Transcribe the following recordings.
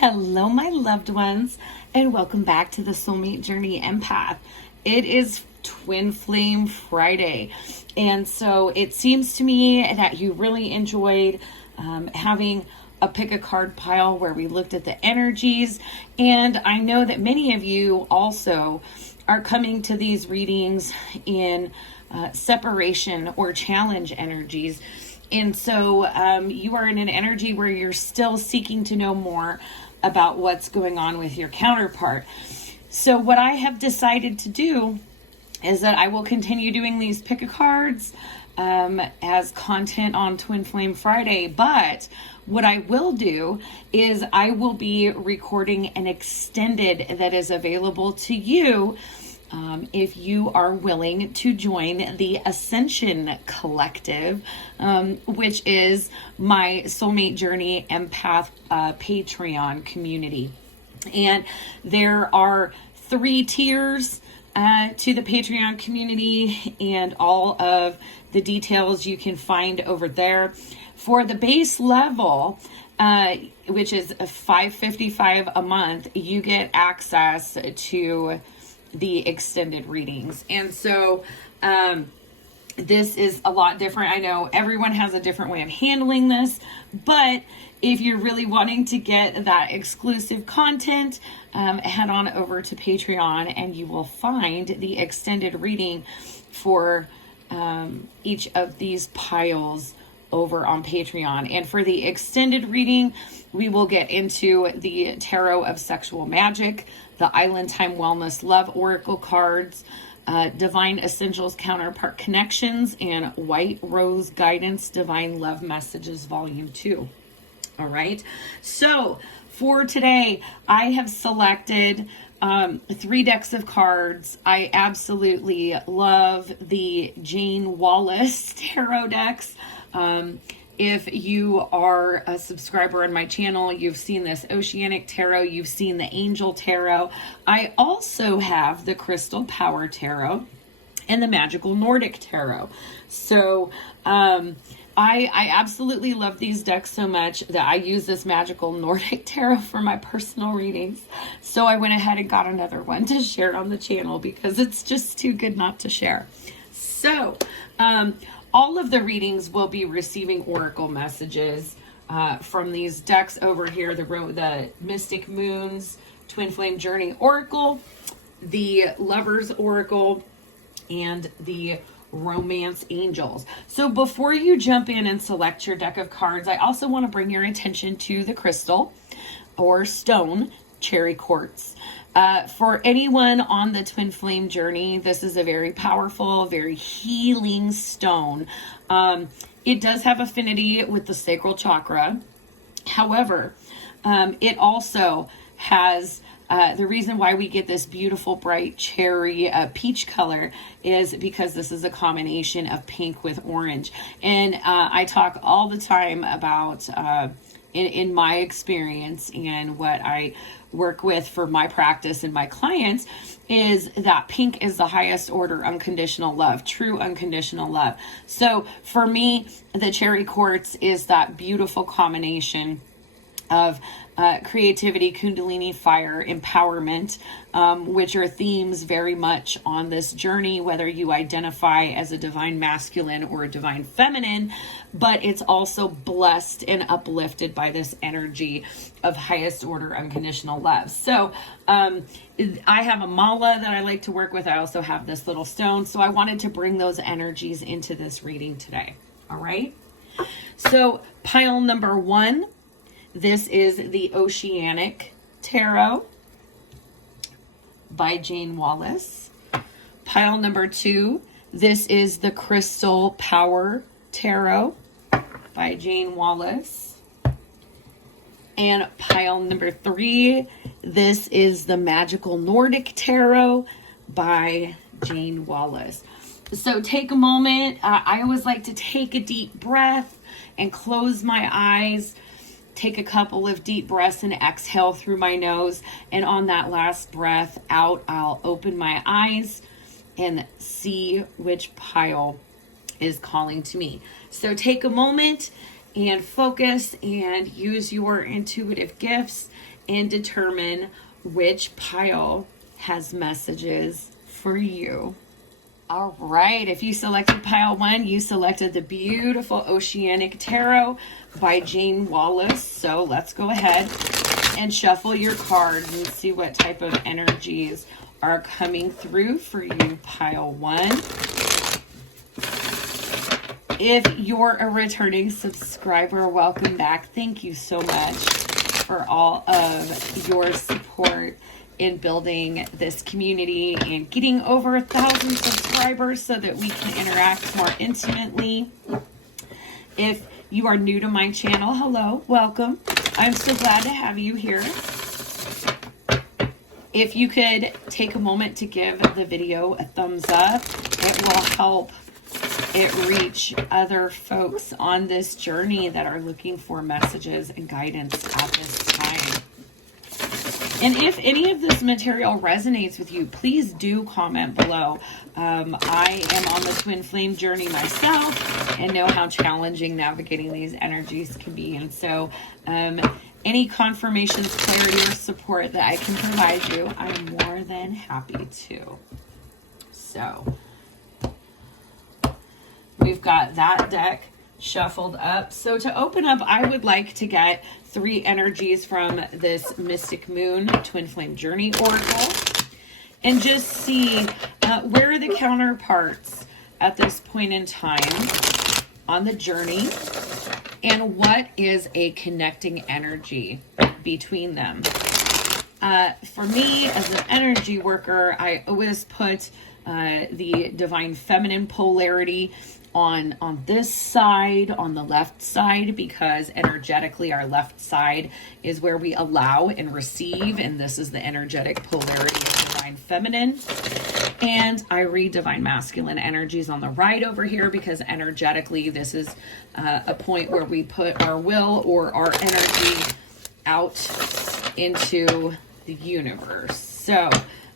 Hello, my loved ones, and welcome back to the Soulmate Journey Empath. It is Twin Flame Friday, and so it seems to me that you really enjoyed having a pick a card pile where we looked at the energies, and I know that many of you also are coming to these readings in separation or challenge energies. And so you are in an energy where you're still seeking to know more about what's going on with your counterpart. So what I have decided to do is that I will continue doing these pick a cards as content on Twin Flame Friday. But what I will do is I will be recording an extended that is available to you if you are willing to join the Ascension Collective, which is my Soulmate Journey Empath Patreon community. And there are 3 tiers to the Patreon community, and all of the details you can find over there. For the base level, which is $5.55 a month, you get access to the extended readings. And so this is a lot different. I know everyone has a different way of handling this, but if you're really wanting to get that exclusive content, head on over to Patreon and you will find the extended reading for each of these piles over on Patreon. And for the extended reading, we will get into the Tarot of Sexual Magic, the Island Time Wellness Love Oracle cards, Divine Essentials Counterpart Connections, and White Rose Guidance Divine Love Messages Volume 2. All right. So for today, I have selected 3 decks of cards. I absolutely love the Jane Wallace tarot decks. If you are a subscriber on my channel, you've seen this Oceanic Tarot, you've seen the Angel Tarot. I also have the Crystal Power Tarot and the Magical Nordic Tarot. So I absolutely love these decks so much that I use this Magical Nordic Tarot for my personal readings. So I went ahead and got another one to share on the channel because it's just too good not to share. So all of the readings will be receiving oracle messages from these decks over here, the Mystic Moons Twin Flame Journey Oracle, the Lovers Oracle, and the Romance Angels. So before you jump in and select your deck of cards, I also want to bring your attention to the crystal or stone, cherry quartz. For anyone on the Twin Flame journey, this is a very powerful, very healing stone. It does have affinity with the sacral chakra. However, it also has the reason why we get this beautiful bright cherry peach color is because this is a combination of pink with orange. And I talk all the time about in my experience and what I work with for my practice and my clients is that pink is the highest order unconditional love, true unconditional love. So for me, the cherry quartz is that beautiful combination of creativity, kundalini fire, empowerment, which are themes very much on this journey, whether you identify as a divine masculine or a divine feminine, but it's also blessed and uplifted by this energy of highest order unconditional love. So I have a mala that I like to work with. I also have this little stone. So I wanted to bring those energies into this reading today. All right. So pile number 1, this is the Oceanic Tarot by Jane Wallace. Pile number 2, this is the Crystal Power Tarot by Jane Wallace. And pile number 3, this is the Magical Nordic Tarot by Jane Wallace. So take a moment. I always like to take a deep breath and close my eyes. Take a couple of deep breaths and exhale through my nose. And on that last breath out, I'll open my eyes and see which pile is calling to me. So take a moment and focus and use your intuitive gifts and determine which pile has messages for you. All right, if you selected pile 1, you selected the beautiful Oceanic Tarot by Jane Wallace. So let's go ahead and shuffle your cards and see what type of energies are coming through for you, pile 1. If you're a returning subscriber, welcome back. Thank you so much for all of your support in building this community and getting over 1,000 subscribers so that we can interact more intimately. If you are new to my channel, hello, welcome. I'm so glad to have you here. If you could take a moment to give the video a thumbs up, it will help it reach other folks on this journey that are looking for messages and guidance at this time. And if any of this material resonates with you, please do comment below. I am on the twin flame journey myself and know how challenging navigating these energies can be. And so any confirmations, clarity, or support that I can provide you, I'm more than happy to. So we've got that deck shuffled up. So to open up, I would like to get 3 energies from this Mystic Moon Twin Flame Journey Oracle and just see where are the counterparts at this point in time on the journey and what is a connecting energy between them. For me as an energy worker, I always put the divine feminine polarity on this side, on the left side, because energetically our left side is where we allow and receive, and this is the energetic polarity of divine feminine. And I read divine masculine energies on the right over here because energetically this is a point where we put our will or our energy out into the universe. So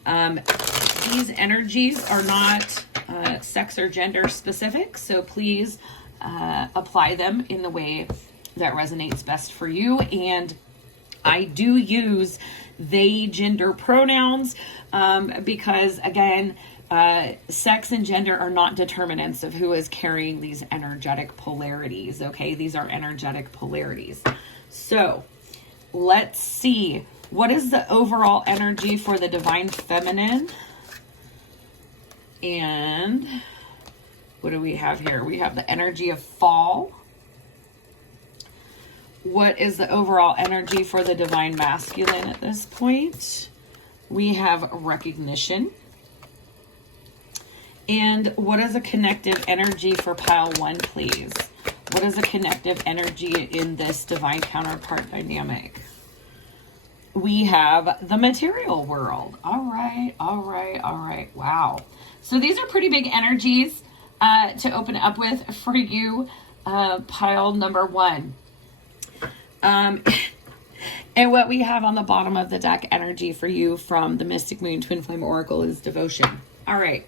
these energies are not sex or gender specific, so please apply them in the way that resonates best for you. And I do use they gender pronouns because again, sex and gender are not determinants of who is carrying these energetic polarities. Okay, these are energetic polarities. So let's see, what is the overall energy for the divine feminine? And what do we have here? We have the energy of fall. What is the overall energy for the divine masculine at this point? We have recognition. And what is a connective energy for pile 1, please? What is a connective energy in this divine counterpart dynamic? We have the material world. All right, all right, all right. Wow. So these are pretty big energies to open up with for you, pile number 1. And what we have on the bottom of the deck energy for you from the Mystic Moon Twin Flame Oracle is devotion. All right.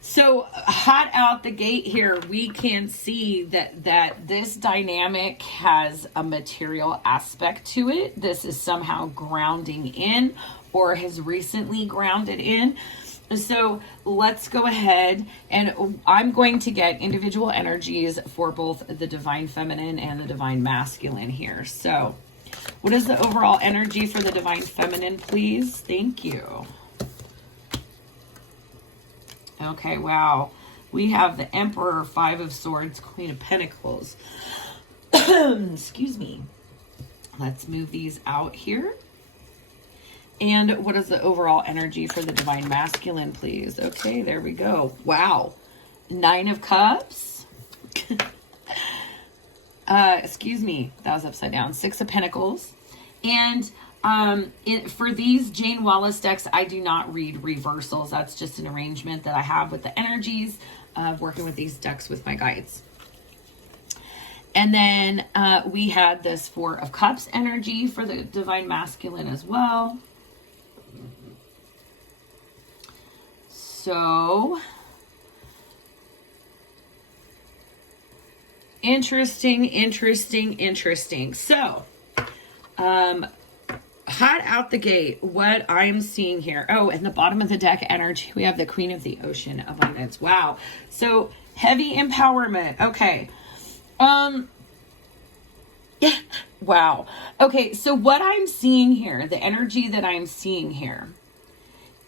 So hot out the gate here, we can see that this dynamic has a material aspect to it. This is somehow grounding in or has recently grounded in. So let's go ahead and I'm going to get individual energies for both the divine feminine and the divine masculine here. So what is the overall energy for the divine feminine, please? Thank you. Okay, wow. We have the Emperor, 5 of Swords, Queen of Pentacles. Excuse me. Let's move these out here. And what is the overall energy for the divine masculine, please? Okay, there we go. Wow. 9 of Cups. Excuse me. That was upside down. 6 of Pentacles. And for these Jane Wallace decks, I do not read reversals. That's just an arrangement that I have with the energies of working with these decks with my guides. And then we had this 4 of Cups energy for the divine masculine as well. So Interesting. So, hot out the gate, what I'm seeing here. Oh, in the bottom of the deck energy, we have the Queen of the Ocean, abundance. Wow. So heavy empowerment. Okay. Yeah. Wow. Okay. So what I'm seeing here, the energy that I'm seeing here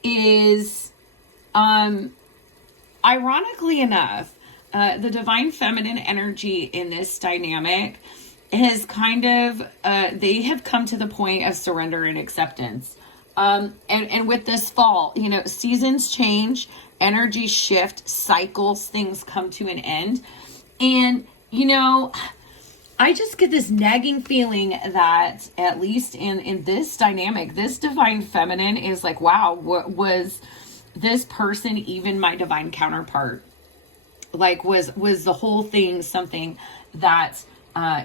is, ironically enough, the divine feminine energy in this dynamic has kind of, they have come to the point of surrender and acceptance. And with this fall, you know, seasons change, energies shift, cycles, things come to an end. And, you know, I just get this nagging feeling that at least in this dynamic, this divine feminine is like, wow, what was this person even my divine counterpart? Like, was the whole thing something that,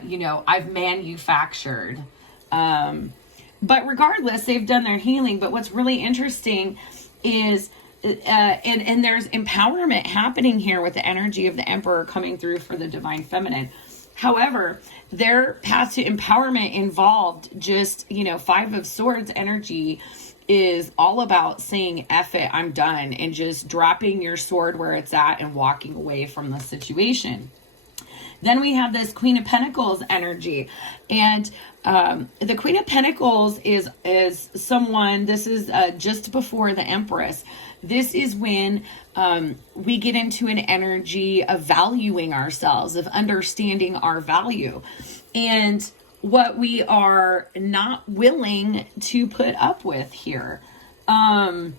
you know, I've manufactured? But regardless, they've done their healing. But what's really interesting is, and there's empowerment happening here with the energy of the Emperor coming through for the divine feminine. However, their path to empowerment involved just, you know, Five of Swords energy is all about saying, F it, I'm done, and just dropping your sword where it's at and walking away from the situation. Then we have this Queen of Pentacles energy, and the Queen of Pentacles is someone, this is just before the Empress. This is when we get into an energy of valuing ourselves, of understanding our value, and what we are not willing to put up with here. And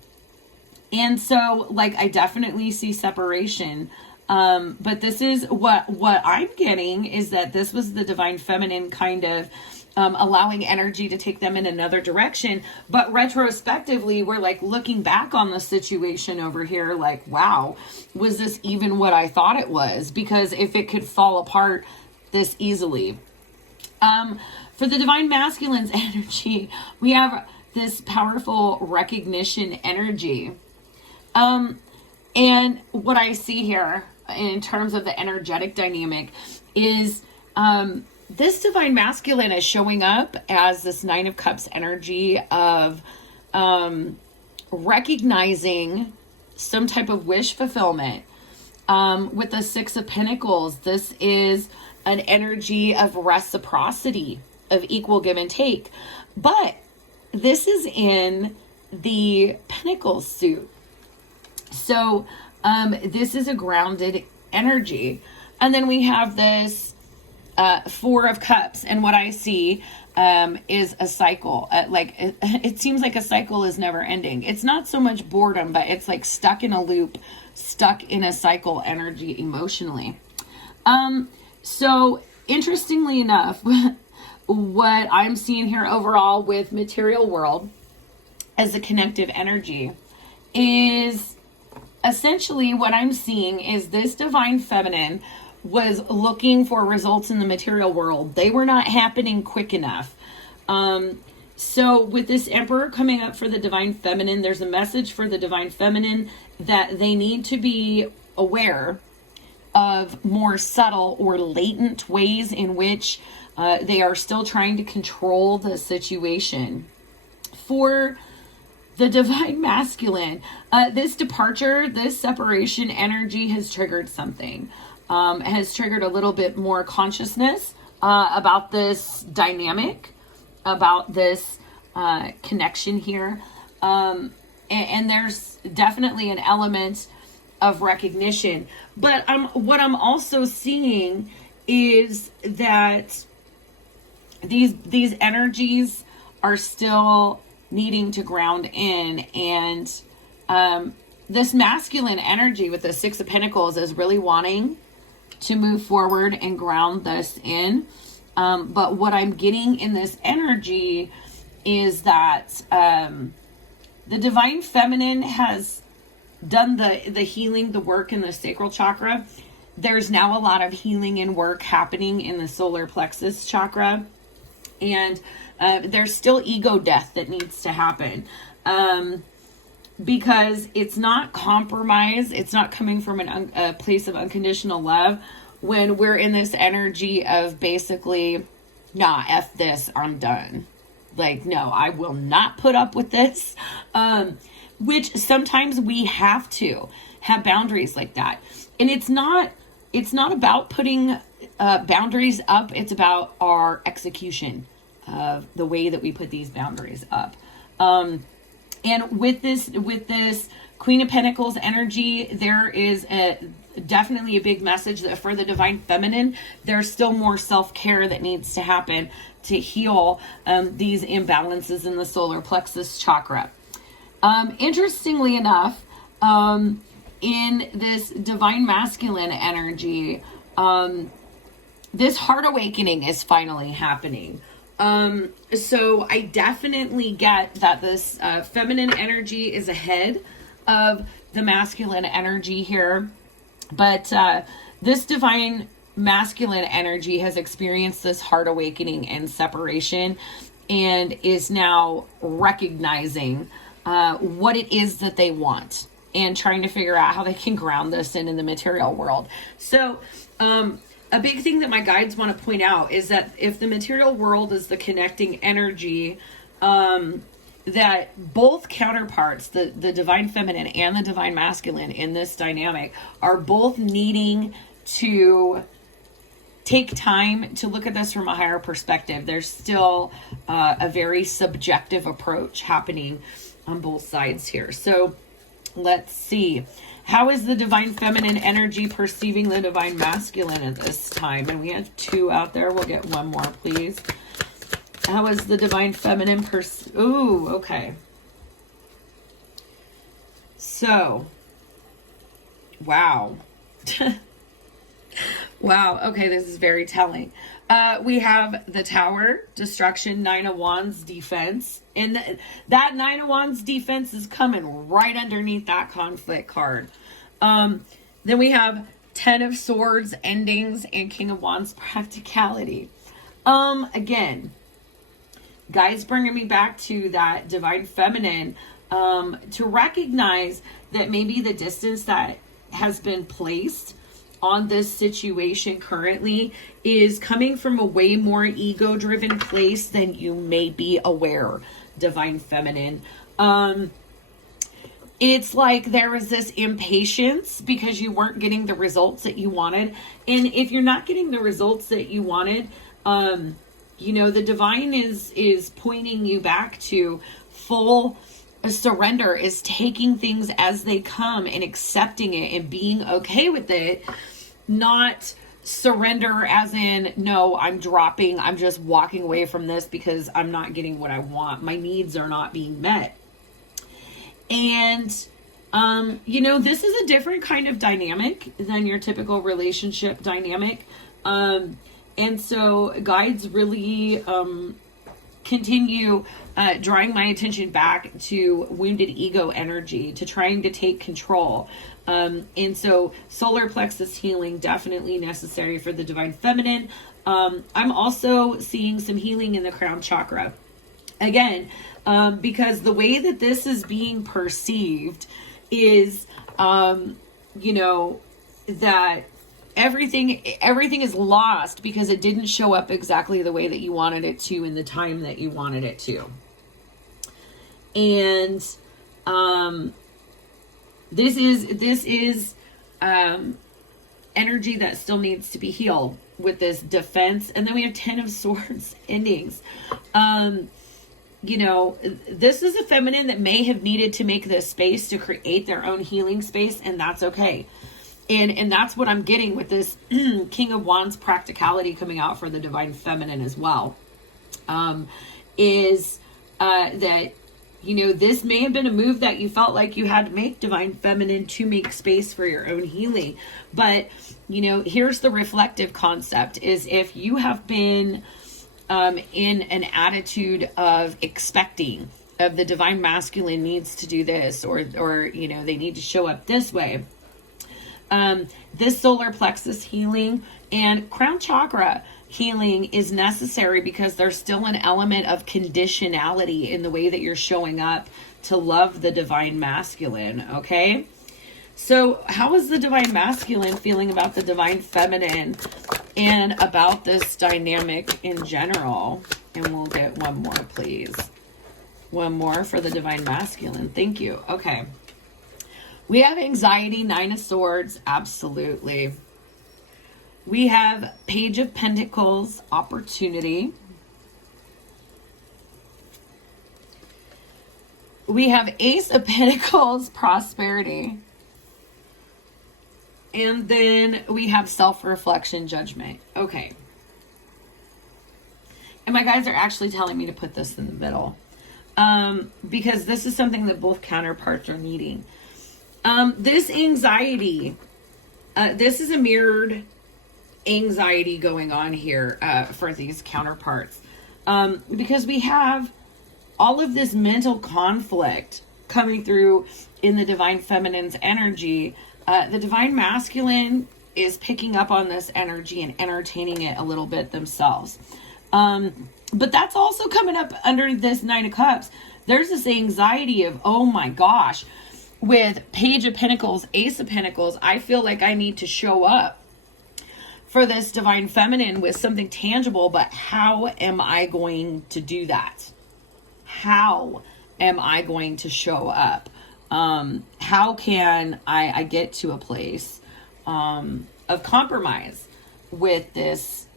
so, like, I definitely see separation. But this is what I'm getting is that this was the divine feminine kind of allowing energy to take them in another direction. But retrospectively, we're like looking back on the situation over here like, wow, was this even what I thought it was? Because if it could fall apart this easily. For the divine masculine's energy, we have this powerful recognition energy. And what I see here in terms of the energetic dynamic is this divine masculine is showing up as this Nine of Cups energy of recognizing some type of wish fulfillment. With the Six of Pentacles, this is an energy of reciprocity, of equal give and take. But this is in the Pentacles suit. So this is a grounded energy. And then we have this Four of Cups. And what I see is a cycle. It seems like a cycle is never ending. It's not so much boredom, but it's like stuck in a loop, stuck in a cycle energy emotionally. So interestingly enough, what I'm seeing here overall with material world as a connective energy is essentially what I'm seeing is this divine feminine was looking for results in the material world. They were not happening quick enough. So with this Emperor coming up for the divine feminine, there's a message for the divine feminine that they need to be aware of more subtle or latent ways in which they are still trying to control the situation. For the divine masculine, this departure, this separation energy has triggered something, has triggered a little bit more consciousness about this dynamic, about this connection here. And there's definitely an element of recognition. But what I'm also seeing is that these energies are still needing to ground in, and this masculine energy with the Six of Pentacles is really wanting to move forward and ground this in. But what I'm getting in this energy is that the divine feminine has done the healing, the work in the sacral chakra. There's now a lot of healing and work happening in the solar plexus chakra. And there's still ego death that needs to happen. Because it's not compromise. It's not coming from a place of unconditional love. when we're in this energy of basically, nah, F this, I'm done. Like, no, I will not put up with this. Which sometimes we have to have boundaries like that. And it's not about putting boundaries up. It's about our execution of the way that we put these boundaries up. And with this Queen of Pentacles energy, there is definitely a big message that for the Divine Feminine, there's still more self-care that needs to happen to heal these imbalances in the solar plexus chakra. Interestingly enough, in this Divine Masculine energy, this heart awakening is finally happening. So I definitely get that this feminine energy is ahead of the masculine energy here. But this Divine Masculine energy has experienced this heart awakening and separation and is now recognizing what it is that they want and trying to figure out how they can ground this in the material world. So a big thing that my guides want to point out is that if the material world is the connecting energy, that both counterparts, the Divine Feminine and the Divine Masculine in this dynamic, are both needing to take time to look at this from a higher perspective. There's still a very subjective approach happening on both sides here. So let's see. How is the Divine Feminine energy perceiving the Divine Masculine at this time? And we have 2 out there. We'll get 1 more, please. How is the Divine Feminine ooh, okay. So, wow. Wow, okay, this is very telling. We have the Tower, Destruction, 9 of Wands, Defense. And that 9 of Wands defense is coming right underneath that conflict card. Then we have 10 of Swords, Endings, and King of Wands, Practicality. Again, guys, bringing me back to that Divine Feminine, to recognize that maybe the distance that has been placed on this situation currently is coming from a way more ego-driven place than you may be aware, Divine Feminine. It's like there was this impatience because you weren't getting the results that you wanted. And if you're not getting the results that you wanted, you know, the divine is pointing you back to full surrender, is taking things as they come and accepting it and being okay with it. Not surrender as in, no, I'm dropping, I'm just walking away from this because I'm not getting what I want. My needs are not being met. And, you know, this is a different kind of dynamic than your typical relationship dynamic. And so guides really continue drawing my attention back to wounded ego energy, to trying to take control. And so solar plexus healing, definitely necessary for the Divine Feminine. I'm also seeing some healing in the crown chakra. Again, because the way that this is being perceived is, you know, that everything is lost because it didn't show up exactly the way that you wanted it to in the time that you wanted it to. And this is energy that still needs to be healed with this defense. And then we have 10 of Swords, Endings. You know, this is a feminine that may have needed to make this space to create their own healing space, and that's okay. And that's what I'm getting with this King of Wands practicality coming out for the Divine Feminine as well. Is that, you know, this may have been a move that you felt like you had to make, Divine Feminine, to make space for your own healing. But, you know, here's the reflective concept, is if you have been in an attitude of expecting, of the Divine Masculine needs to do this, or you know, they need to show up this way. This solar plexus healing and crown chakra healing is necessary because there's still an element of conditionality in the way that you're showing up to love the Divine Masculine. Okay. So how is the divine masculine feeling about the divine feminine and about this dynamic in general? And we'll get one more, please. One more for the divine masculine. Thank you. Okay. We have anxiety, 9 of Swords. Absolutely. We have Page of Pentacles, opportunity. We have Ace of Pentacles, prosperity. And then we have self-reflection, judgment. Okay. And my guides are actually telling me to put this in the middle. Because this is something that both counterparts are needing. This anxiety, this is a mirrored anxiety going on here for these counterparts. Because we have all of this mental conflict coming through in the divine feminine's energy. The divine masculine is picking up on this energy and entertaining it a little bit themselves. But that's also coming up under this 9 of Cups. There's this anxiety of, oh my gosh, with Page of Pentacles, Ace of Pentacles, I feel like I need to show up for this divine feminine with something tangible, but how am I going to do that? How am I going to show up? How can I get to a place of compromise with this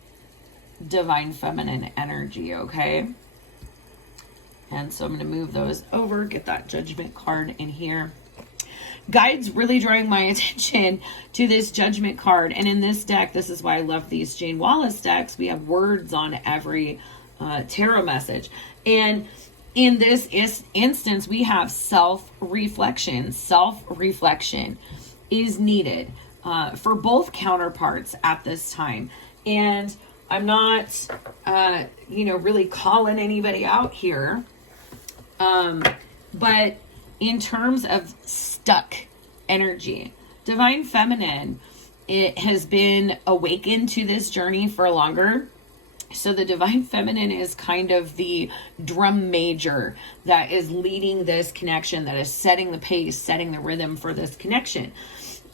divine feminine energy, okay? And so I'm going to move those over, get that judgment card in here. Guides really drawing my attention to this judgment card. And in this deck, this is why I love these Jane Wallace decks. We have words on every tarot message. And in this instance, we have self-reflection. Self-reflection is needed for both counterparts at this time. And I'm not, really calling anybody out here. But in terms of stuck energy, divine feminine, it has been awakened to this journey for longer. So the divine feminine is kind of the drum major that is leading this connection, that is setting the pace, setting the rhythm for this connection.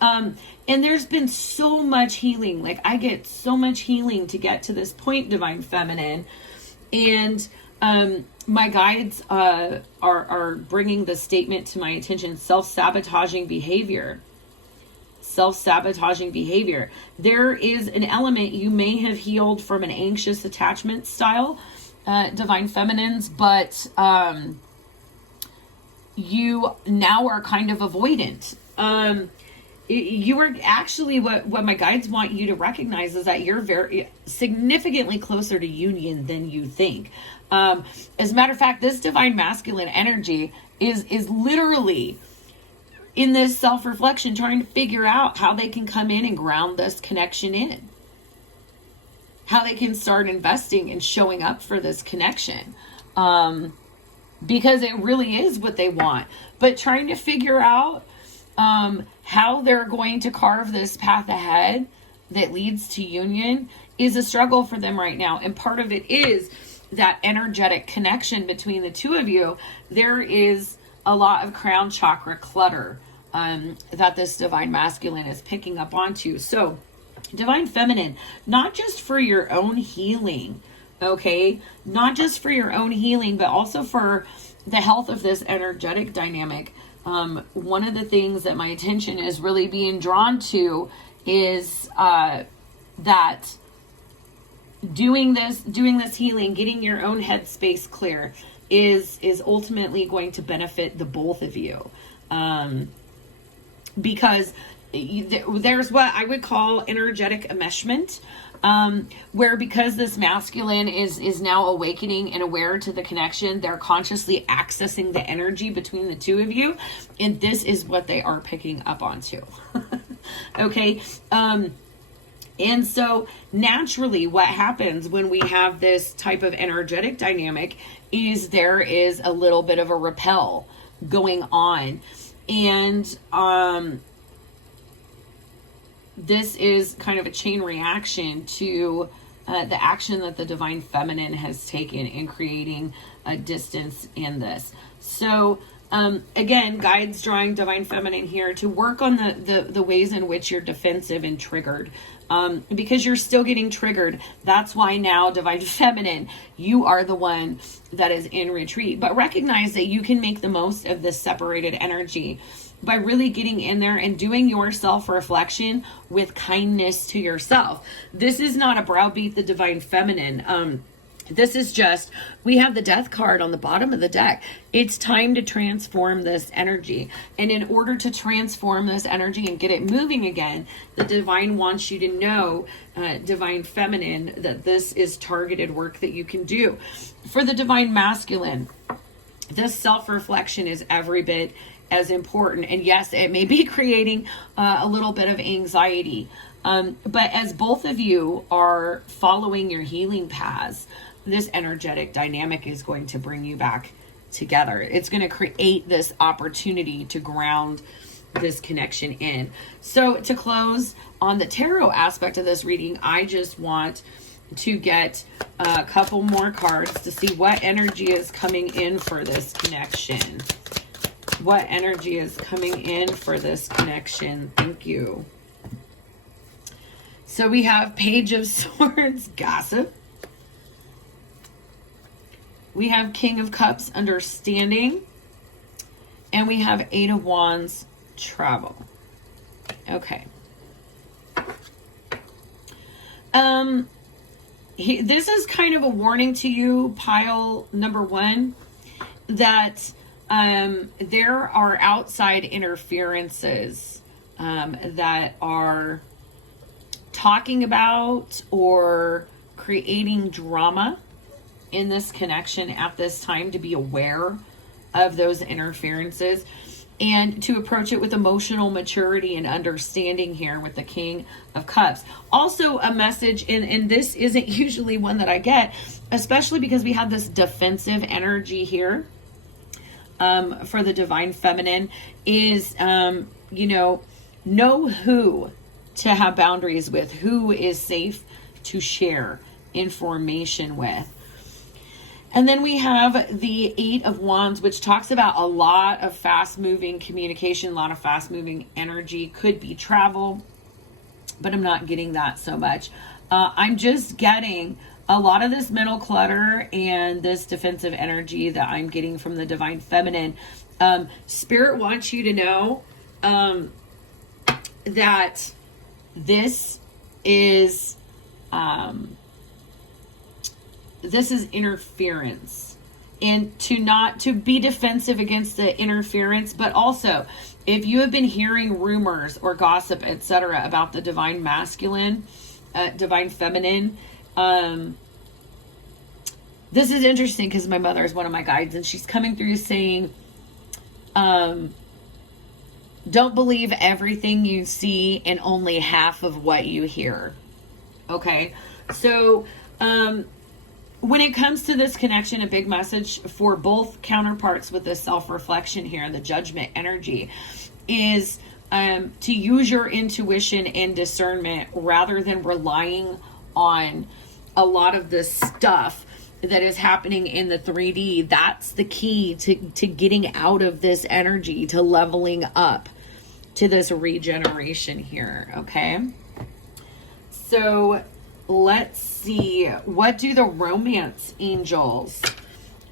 And there's been so much healing. Like, I get so much healing to get to this point, divine feminine. And my guides are bringing the statement to my attention: self-sabotaging behavior. Self-sabotaging behavior. There is an element you may have healed from an anxious attachment style, divine feminines, but you now are kind of avoidant. You are actually, what my guides want you to recognize is that you're very significantly closer to union than you think. As a matter of fact, this divine masculine energy is literally in this self-reflection, trying to figure out how they can come in and ground this connection in. How they can start investing and showing up for this connection. Because it really is what they want. But trying to figure out how they're going to carve this path ahead that leads to union is a struggle for them right now. And part of it is that energetic connection between the two of you. There is a lot of crown chakra clutter that this divine masculine is picking up onto. So divine feminine, not just for your own healing, okay? Not just for your own healing, but also for the health of this energetic dynamic. One of the things that my attention is really being drawn to is that doing this healing, getting your own headspace clear is ultimately going to benefit the both of you. Because there's what I would call energetic enmeshment, where because this masculine is now awakening and aware to the connection, they're consciously accessing the energy between the two of you, and this is what they are picking up onto. Okay. And so naturally what happens when we have this type of energetic dynamic is there is a little bit of a repel going on. And this is kind of a chain reaction to the action that the divine feminine has taken in creating a distance in this. So Again, guides drawing divine feminine here to work on the ways in which you're defensive and triggered. Because you're still getting triggered. That's why now, divine feminine, you are the one that is in retreat. But recognize that you can make the most of this separated energy by really getting in there and doing your self-reflection with kindness to yourself. This is not a browbeat the divine feminine. This is just, we have the death card on the bottom of the deck. It's time to transform this energy. And in order to transform this energy and get it moving again, the divine wants you to know, divine feminine, that this is targeted work that you can do. For the divine masculine, this self-reflection is every bit as important. And yes, it may be creating a little bit of anxiety. But as both of you are following your healing paths, this energetic dynamic is going to bring you back together. It's going to create this opportunity to ground this connection in. So to close on the tarot aspect of this reading, I just want to get a couple more cards to see what energy is coming in for this connection. What energy is coming in for this connection? Thank you. So we have Page of Swords, gossip. We have King of Cups, understanding. And we have Eight of Wands, travel. Okay. This is kind of a warning to you, pile number one, that there are outside interferences that are talking about or creating drama in this connection at this time, to be aware of those interferences and to approach it with emotional maturity and understanding here with the King of Cups. Also a message, and this isn't usually one that I get, especially because we have this defensive energy here for the divine feminine, is, know who to have boundaries with, who is safe to share information with. And then we have the Eight of Wands, which talks about a lot of fast-moving communication, a lot of fast-moving energy. Could be travel, but I'm not getting that so much. I'm just getting a lot of this mental clutter and this defensive energy that I'm getting from the divine feminine. Spirit wants you to know that this is interference, and to be defensive against the interference. But also, if you have been hearing rumors or gossip, etc., about the divine masculine, divine feminine, this is interesting because my mother is one of my guides, and she's coming through saying, don't believe everything you see and only half of what you hear. Okay, so when it comes to this connection, a big message for both counterparts with this self-reflection here, the judgment energy, is to use your intuition and discernment rather than relying on a lot of this stuff that is happening in the 3D. That's the key to getting out of this energy, to leveling up, to this regeneration here, okay? So let's see, what do the romance angels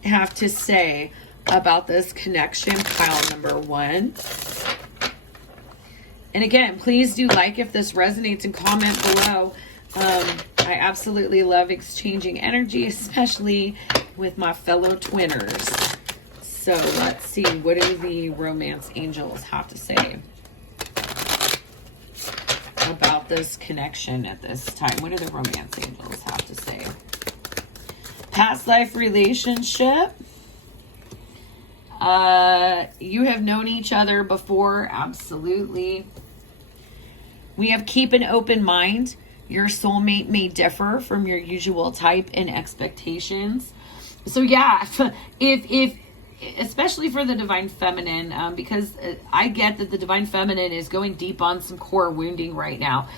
have to say about this connection, pile number one? And again, please do like if this resonates and comment below. I absolutely love exchanging energy, especially with my fellow twinners. So let's see, what do the romance angels have to say about this connection at this time? What do the romance angels have to say? Past life relationship. You have known each other before. Absolutely. We have keep an open mind. Your soulmate may differ from your usual type and expectations. So yeah, if especially for the divine feminine, because I get that the divine feminine is going deep on some core wounding right now.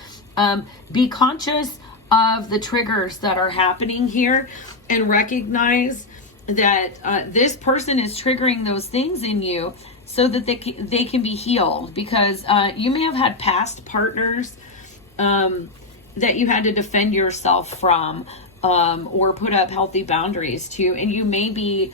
Be conscious of the triggers that are happening here and recognize that this person is triggering those things in you so that they can be healed, because you may have had past partners that you had to defend yourself from, or put up healthy boundaries to, and you may be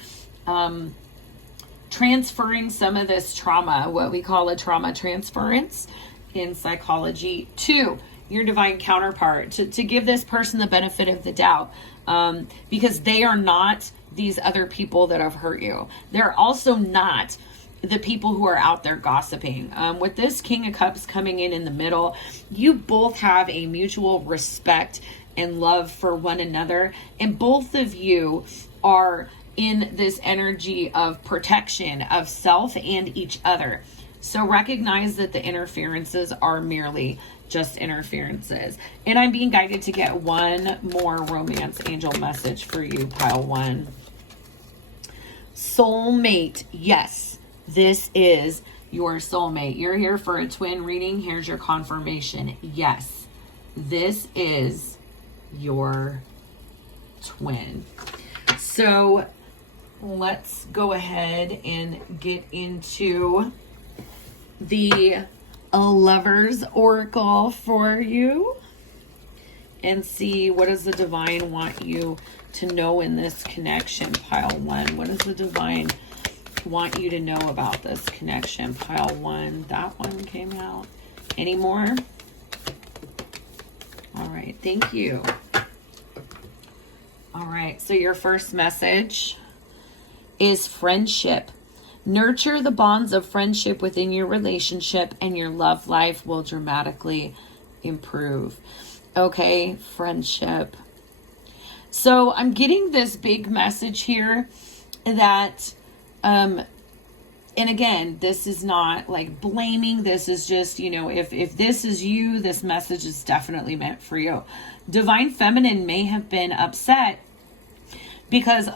transferring some of this trauma, what we call a trauma transference in psychology, to your divine counterpart, to give this person the benefit of the doubt, because they are not these other people that have hurt you. They're also not the people who are out there gossiping. With this King of Cups coming in the middle, you both have a mutual respect and love for one another, and both of you are in this energy of protection of self and each other. So recognize that the interferences are merely just interferences. And I'm being guided to get one more romance angel message for you, pile 1. Soulmate. Yes, this is your soulmate. You're here for a twin reading. Here's your confirmation. Yes, this is your twin. So let's go ahead and get into the Lover's Oracle for you and see, what does the divine want you to know in this connection, pile 1. What does the divine want you to know about this connection, pile 1? That one came out. Any more? All right, thank you. All right, so your first message is friendship. Nurture the bonds of friendship within your relationship and your love life will dramatically improve. Okay, friendship. So I'm getting this big message here that, and again, this is not like blaming. This is just, if this is you, this message is definitely meant for you. Divine Feminine may have been upset because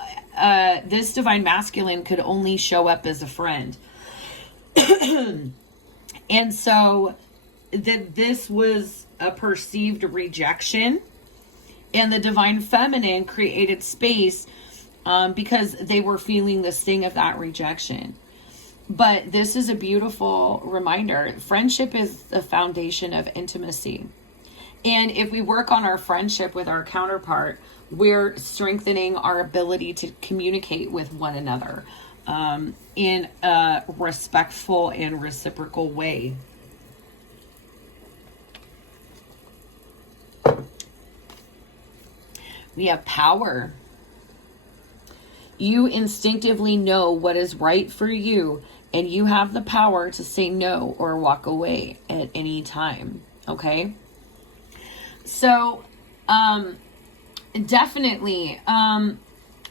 this Divine Masculine could only show up as a friend. And so this was a perceived rejection, and the Divine Feminine created space because they were feeling the sting of that rejection. But this is a beautiful reminder. Friendship is the foundation of intimacy. And if we work on our friendship with our counterpart, we're strengthening our ability to communicate with one another in a respectful and reciprocal way. We have power. You instinctively know what is right for you, and you have the power to say no or walk away at any time. Okay? So, definitely,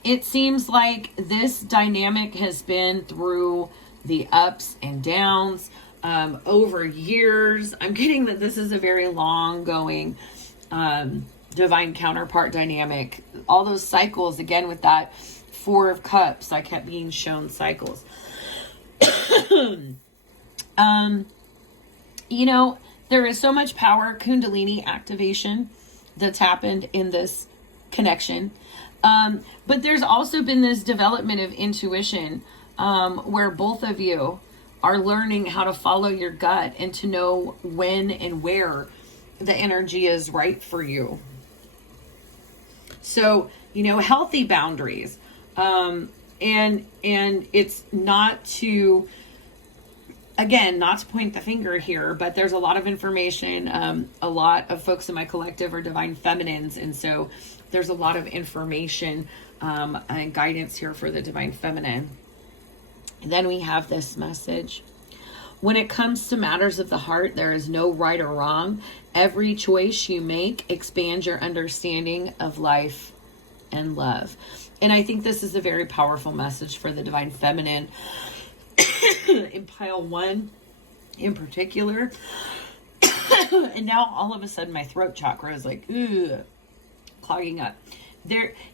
it seems like this dynamic has been through the ups and downs over years. I'm getting that this is a very long going divine counterpart dynamic. All those cycles, again, with that 4 of Cups, I kept being shown cycles. There is so much power, Kundalini activation that's happened in this connection. But there's also been this development of intuition where both of you are learning how to follow your gut and to know when and where the energy is right for you. So, healthy boundaries. And it's not to, again, not to point the finger here, but there's a lot of information. A lot of folks in my collective are divine feminines. And so there's a lot of information and guidance here for the divine feminine. And then we have this message. When it comes to matters of the heart, there is no right or wrong. Every choice you make expands your understanding of life and love. And I think this is a very powerful message for the divine feminine. In pile 1 in particular. And now all of a sudden my throat chakra is like, clogging up.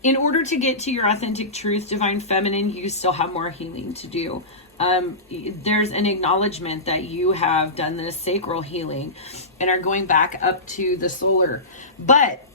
In order to get to your authentic truth, divine feminine, you still have more healing to do. There's an acknowledgement that you have done this sacral healing and are going back up to the solar. But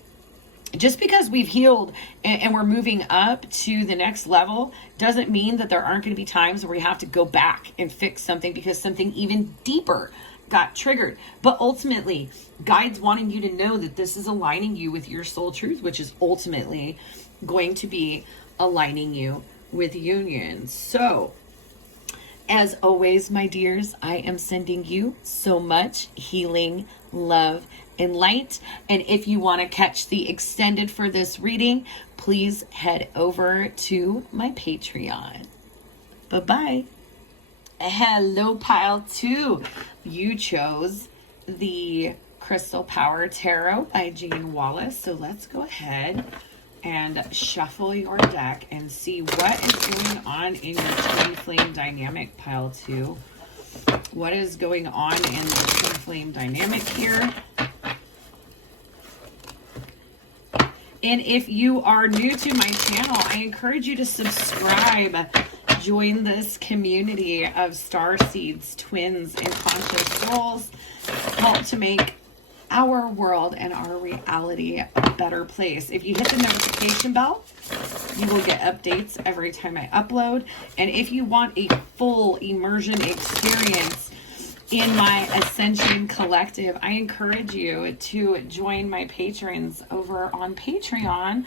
just because we've healed and we're moving up to the next level doesn't mean that there aren't going to be times where we have to go back and fix something because something even deeper got triggered. But ultimately, guides wanting you to know that this is aligning you with your soul truth, which is ultimately going to be aligning you with union. So, as always, my dears, I am sending you so much healing, love, and light. And if you want to catch the extended for this reading, please head over to my Patreon. Bye-bye. Hello, pile 2. You chose the Crystal Power Tarot by Jamie Wallace. So let's go ahead and shuffle your deck and see what is going on in your twin flame dynamic, pile 2. What is going on in the twin flame dynamic here? And if you are new to my channel, I encourage you to subscribe. Join this community of starseeds, twins, and conscious souls. Help to make our world and our reality a better place. If you hit the notification bell, you will get updates every time I upload. And if you want a full immersion experience in my Ascension Collective, I encourage you to join my patrons over on Patreon.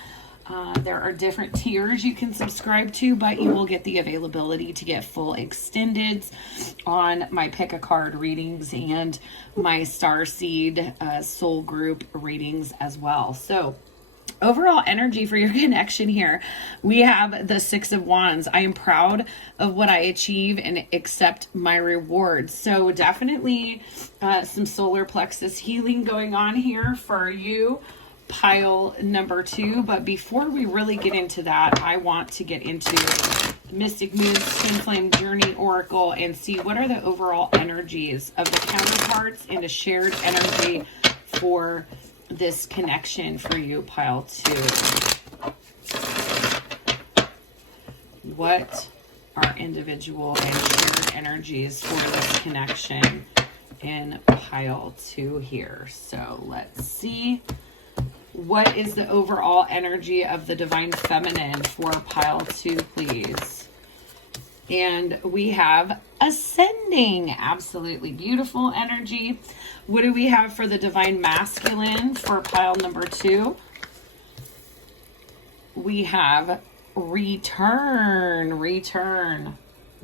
There are different tiers you can subscribe to, but you will get the availability to get full extendeds on my pick a card readings and my Starseed soul group readings as well. So overall energy for your connection here, we have the 6 of Wands. I am proud of what I achieve and accept my rewards. So definitely some solar plexus healing going on here for you, pile number 2. But before we really get into that, I want to get into Mystic Moons Twin Flame Journey Oracle and see what are the overall energies of the counterparts and a shared energy for this connection for you, pile 2. What are individual and shared energies for this connection in pile 2 here? So let's see. What is the overall energy of the Divine Feminine for pile 2, please? And we have Ascending. Absolutely beautiful energy. What do we have for the Divine Masculine for pile number 2? We have Return.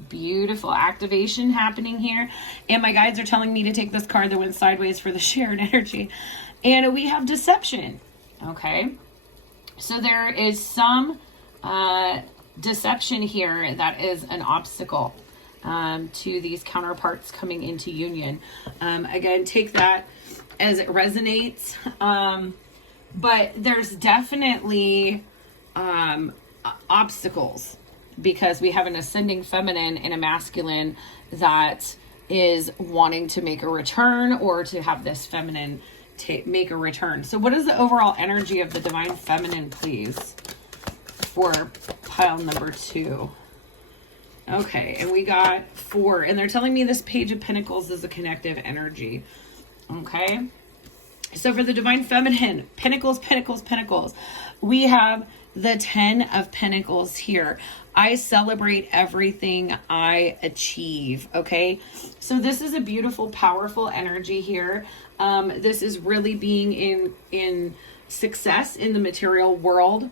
Beautiful activation happening here. And my guides are telling me to take this card that went sideways for the shared energy. And we have Deception. Okay. So there is some deception here that is an obstacle to these counterparts coming into union. Again, take that as it resonates. But there's definitely obstacles because we have an ascending feminine and a masculine that is wanting to make a return or to have this feminine make a return. So what is the overall energy of the Divine Feminine, please, for pile number 2? Okay, and we got 4, and they're telling me this Page of Pentacles is a connective energy. Okay, so for the Divine Feminine, Pentacles, we have the 10 of Pentacles here. I celebrate everything I achieve. Okay, so this is a beautiful, powerful energy here. This is really being in success in the material world.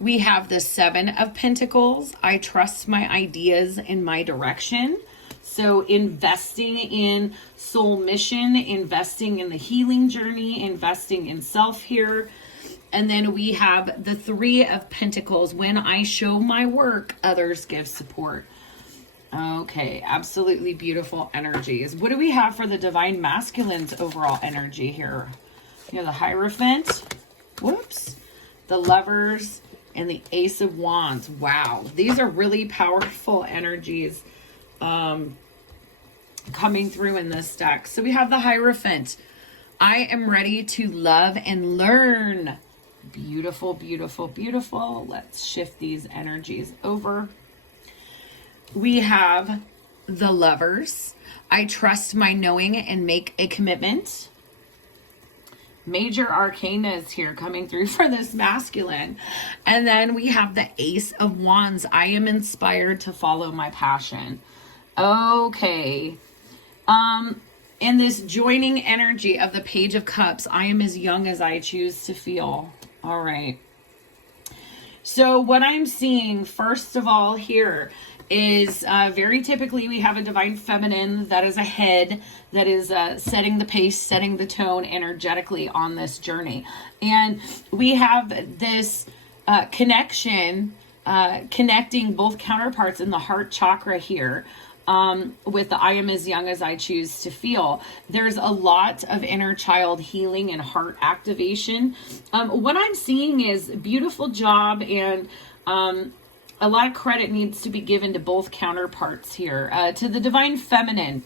We have the 7 of Pentacles. I trust my ideas and my direction. So investing in soul mission, investing in the healing journey, investing in self here. And then we have the 3 of Pentacles. When I show my work, others give support. Okay, absolutely beautiful energies. What do we have for the Divine Masculine's overall energy here? You have the Hierophant, the Lovers, and the Ace of Wands. Wow, these are really powerful energies coming through in this deck. So we have the Hierophant. I am ready to love and learn. Beautiful, beautiful, beautiful. Let's shift these energies over. We have the Lovers. I trust my knowing and make a commitment. major arcanas here coming through for this masculine. And then we have the Ace of Wands. I am inspired to follow my passion. Okay. In this joining energy of the Page of Cups, I am as young as I choose to feel. All right. So what I'm seeing, first of all, here is very typically we have a divine feminine that is ahead, that is setting the pace, setting the tone energetically on this journey. And we have this connection, connecting both counterparts in the heart chakra here. With the I am as young as I choose to feel. There's a lot of inner child healing and heart activation. What I'm seeing is beautiful job, and a lot of credit needs to be given to both counterparts here. To the divine feminine,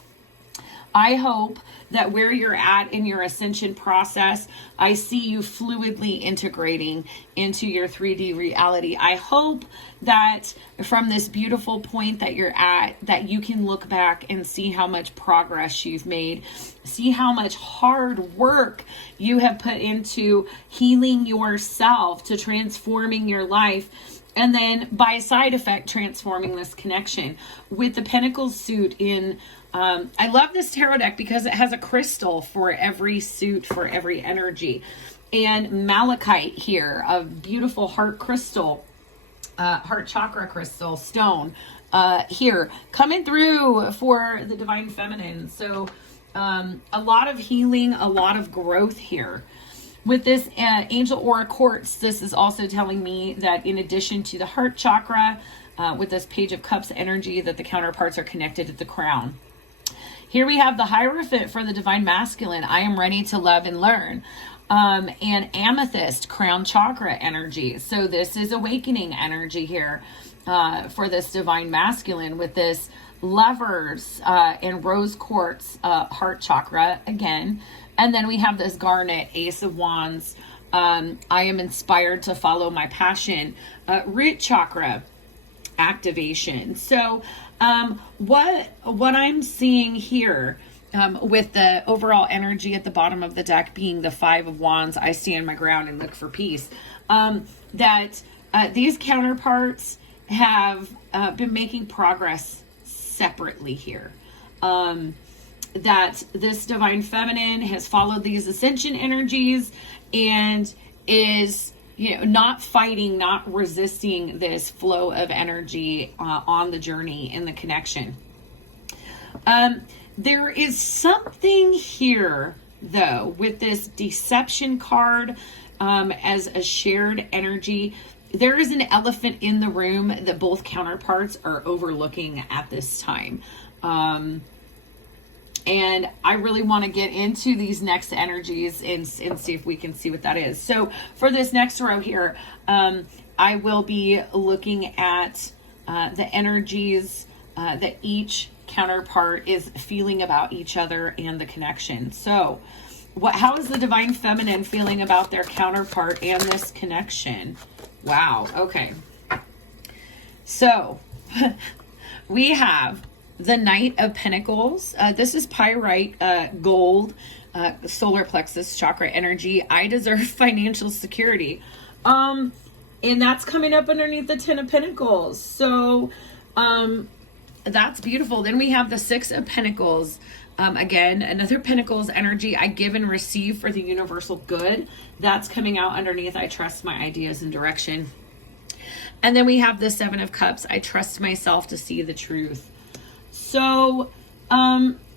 I hope that where you're at in your ascension process, I see you fluidly integrating into your 3D reality. I hope that from this beautiful point that you're at, that you can look back and see how much progress you've made, see how much hard work you have put into healing yourself, to transforming your life, and then by side effect, transforming this connection. With the Pentacles suit in, I love this tarot deck because it has a crystal for every suit, for every energy. And malachite here, a beautiful heart crystal, heart chakra crystal stone here, coming through for the divine feminine. So a lot of healing, a lot of growth here. With this Angel Aura Quartz, this is also telling me that in addition to the heart chakra, with this Page of Cups energy, that the counterparts are connected at the crown. Here we have the Hierophant for the divine masculine. I am ready to love and learn. And Amethyst, crown chakra energy. So this is awakening energy here for this divine masculine, with this Lovers and Rose Quartz heart chakra again. And then we have this Garnet, Ace of Wands. I am inspired to follow my passion. Root chakra activation. So what I'm seeing here, with the overall energy at the bottom of the deck being the Five of Wands, I stand my ground and look for peace. That these counterparts have been making progress separately here. That this divine feminine has followed these ascension energies and is, not fighting, not resisting this flow of energy on the journey in the connection. There is something here, though, with this deception card as a shared energy. There is an elephant in the room that both counterparts are overlooking at this time. And I really want to get into these next energies and see if we can see what that is. So for this next row here, I will be looking at the energies that each counterpart is feeling about each other and the connection. So how is the divine feminine feeling about their counterpart and this connection? Wow. Okay. So we have the Knight of Pentacles. This is pyrite, gold, solar plexus chakra energy. I deserve financial security. And that's coming up underneath the Ten of Pentacles. So that's beautiful. Then we have the Six of Pentacles. Again, another Pentacles energy. I give and receive for the universal good. That's coming out underneath. I trust my ideas and direction. And then we have the Seven of Cups. I trust myself to see the truth. So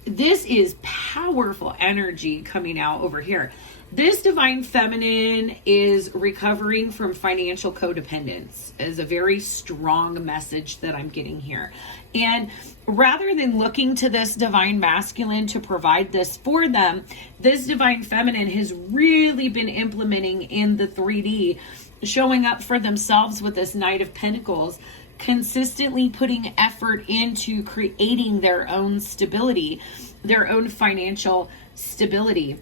this is powerful energy coming out over here. This divine feminine is recovering from financial codependence, is a very strong message that I'm getting here. And rather than looking to this divine masculine to provide this for them, this divine feminine has really been implementing in the 3D, showing up for themselves with this Knight of Pentacles, consistently putting effort into creating their own stability, their own financial stability.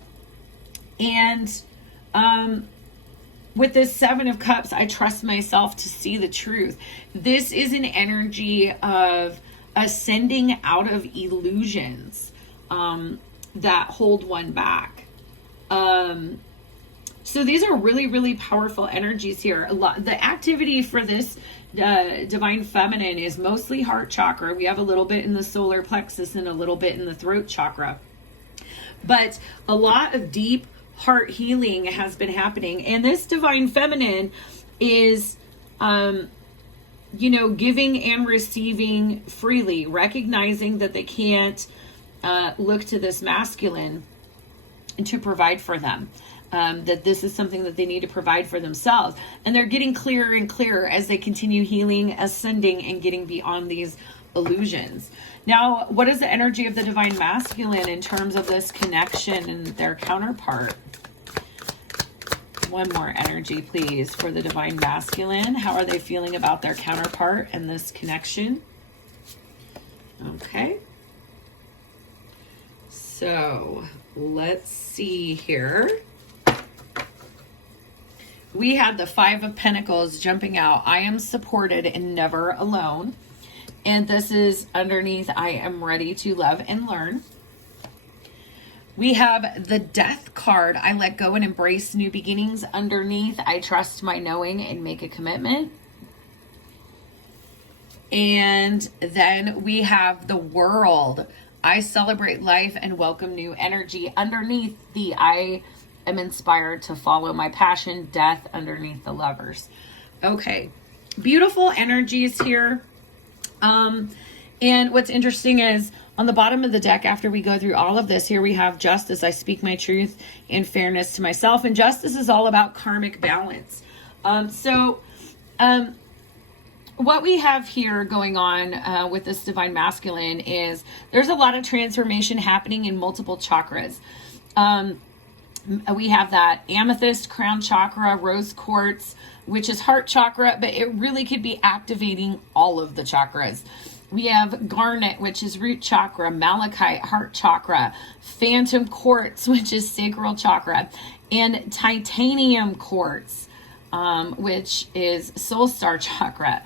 And with this Seven of Cups, I trust myself to see the truth. This is an energy of ascending out of illusions that hold one back. So these are really, really powerful energies here. The activity for this divine feminine is mostly heart chakra. We have a little bit in the solar plexus and a little bit in the throat chakra. But a lot of deep heart healing has been happening. And this divine feminine is, giving and receiving freely, recognizing that they can't look to this masculine to provide for them. That this is something that they need to provide for themselves. And they're getting clearer and clearer as they continue healing, ascending, and getting beyond these illusions. Now, what is the energy of the divine masculine in terms of this connection and their counterpart? One more energy, please, for the divine masculine. How are they feeling about their counterpart and this connection? Okay. So let's see here. We had the Five of Pentacles jumping out. I am supported and never alone. And this is underneath, I am ready to love and learn. We have the Death card. I let go and embrace new beginnings. Underneath, I trust my knowing and make a commitment. And then we have the World. I celebrate life and welcome new energy. Underneath the I am inspired to follow my passion. Death underneath the Lovers. Okay, beautiful energies here. And what's interesting is on the bottom of the deck, after we go through all of this, here we have justice. I speak my truth and fairness to myself. And justice is all about karmic balance. What we have here going on with this divine masculine is there's a lot of transformation happening in multiple chakras. We have that amethyst, crown chakra, rose quartz, which is heart chakra, but it really could be activating all of the chakras. We have garnet, which is root chakra, malachite, heart chakra, phantom quartz, which is sacral chakra, and titanium quartz, which is soul star chakra.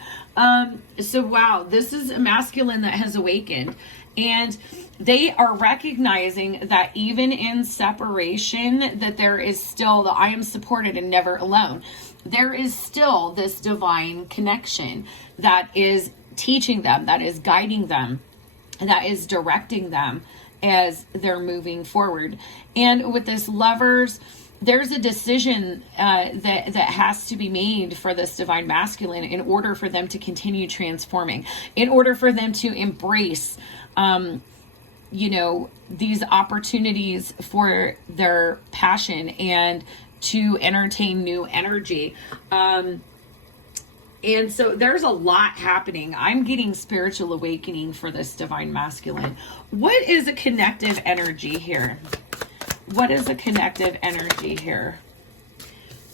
So wow, this is a masculine that has awakened. And they are recognizing that even in separation, that there is still the I am supported and never alone. There is still this divine connection that is teaching them, that is guiding them, that is directing them as they're moving forward. And with this Lovers, there's a decision that has to be made for this divine masculine in order for them to continue transforming, in order for them to embrace these opportunities for their passion and to entertain new energy. And so there's a lot happening. I'm getting spiritual awakening for this divine masculine. What is a connective energy here? What is a connective energy here?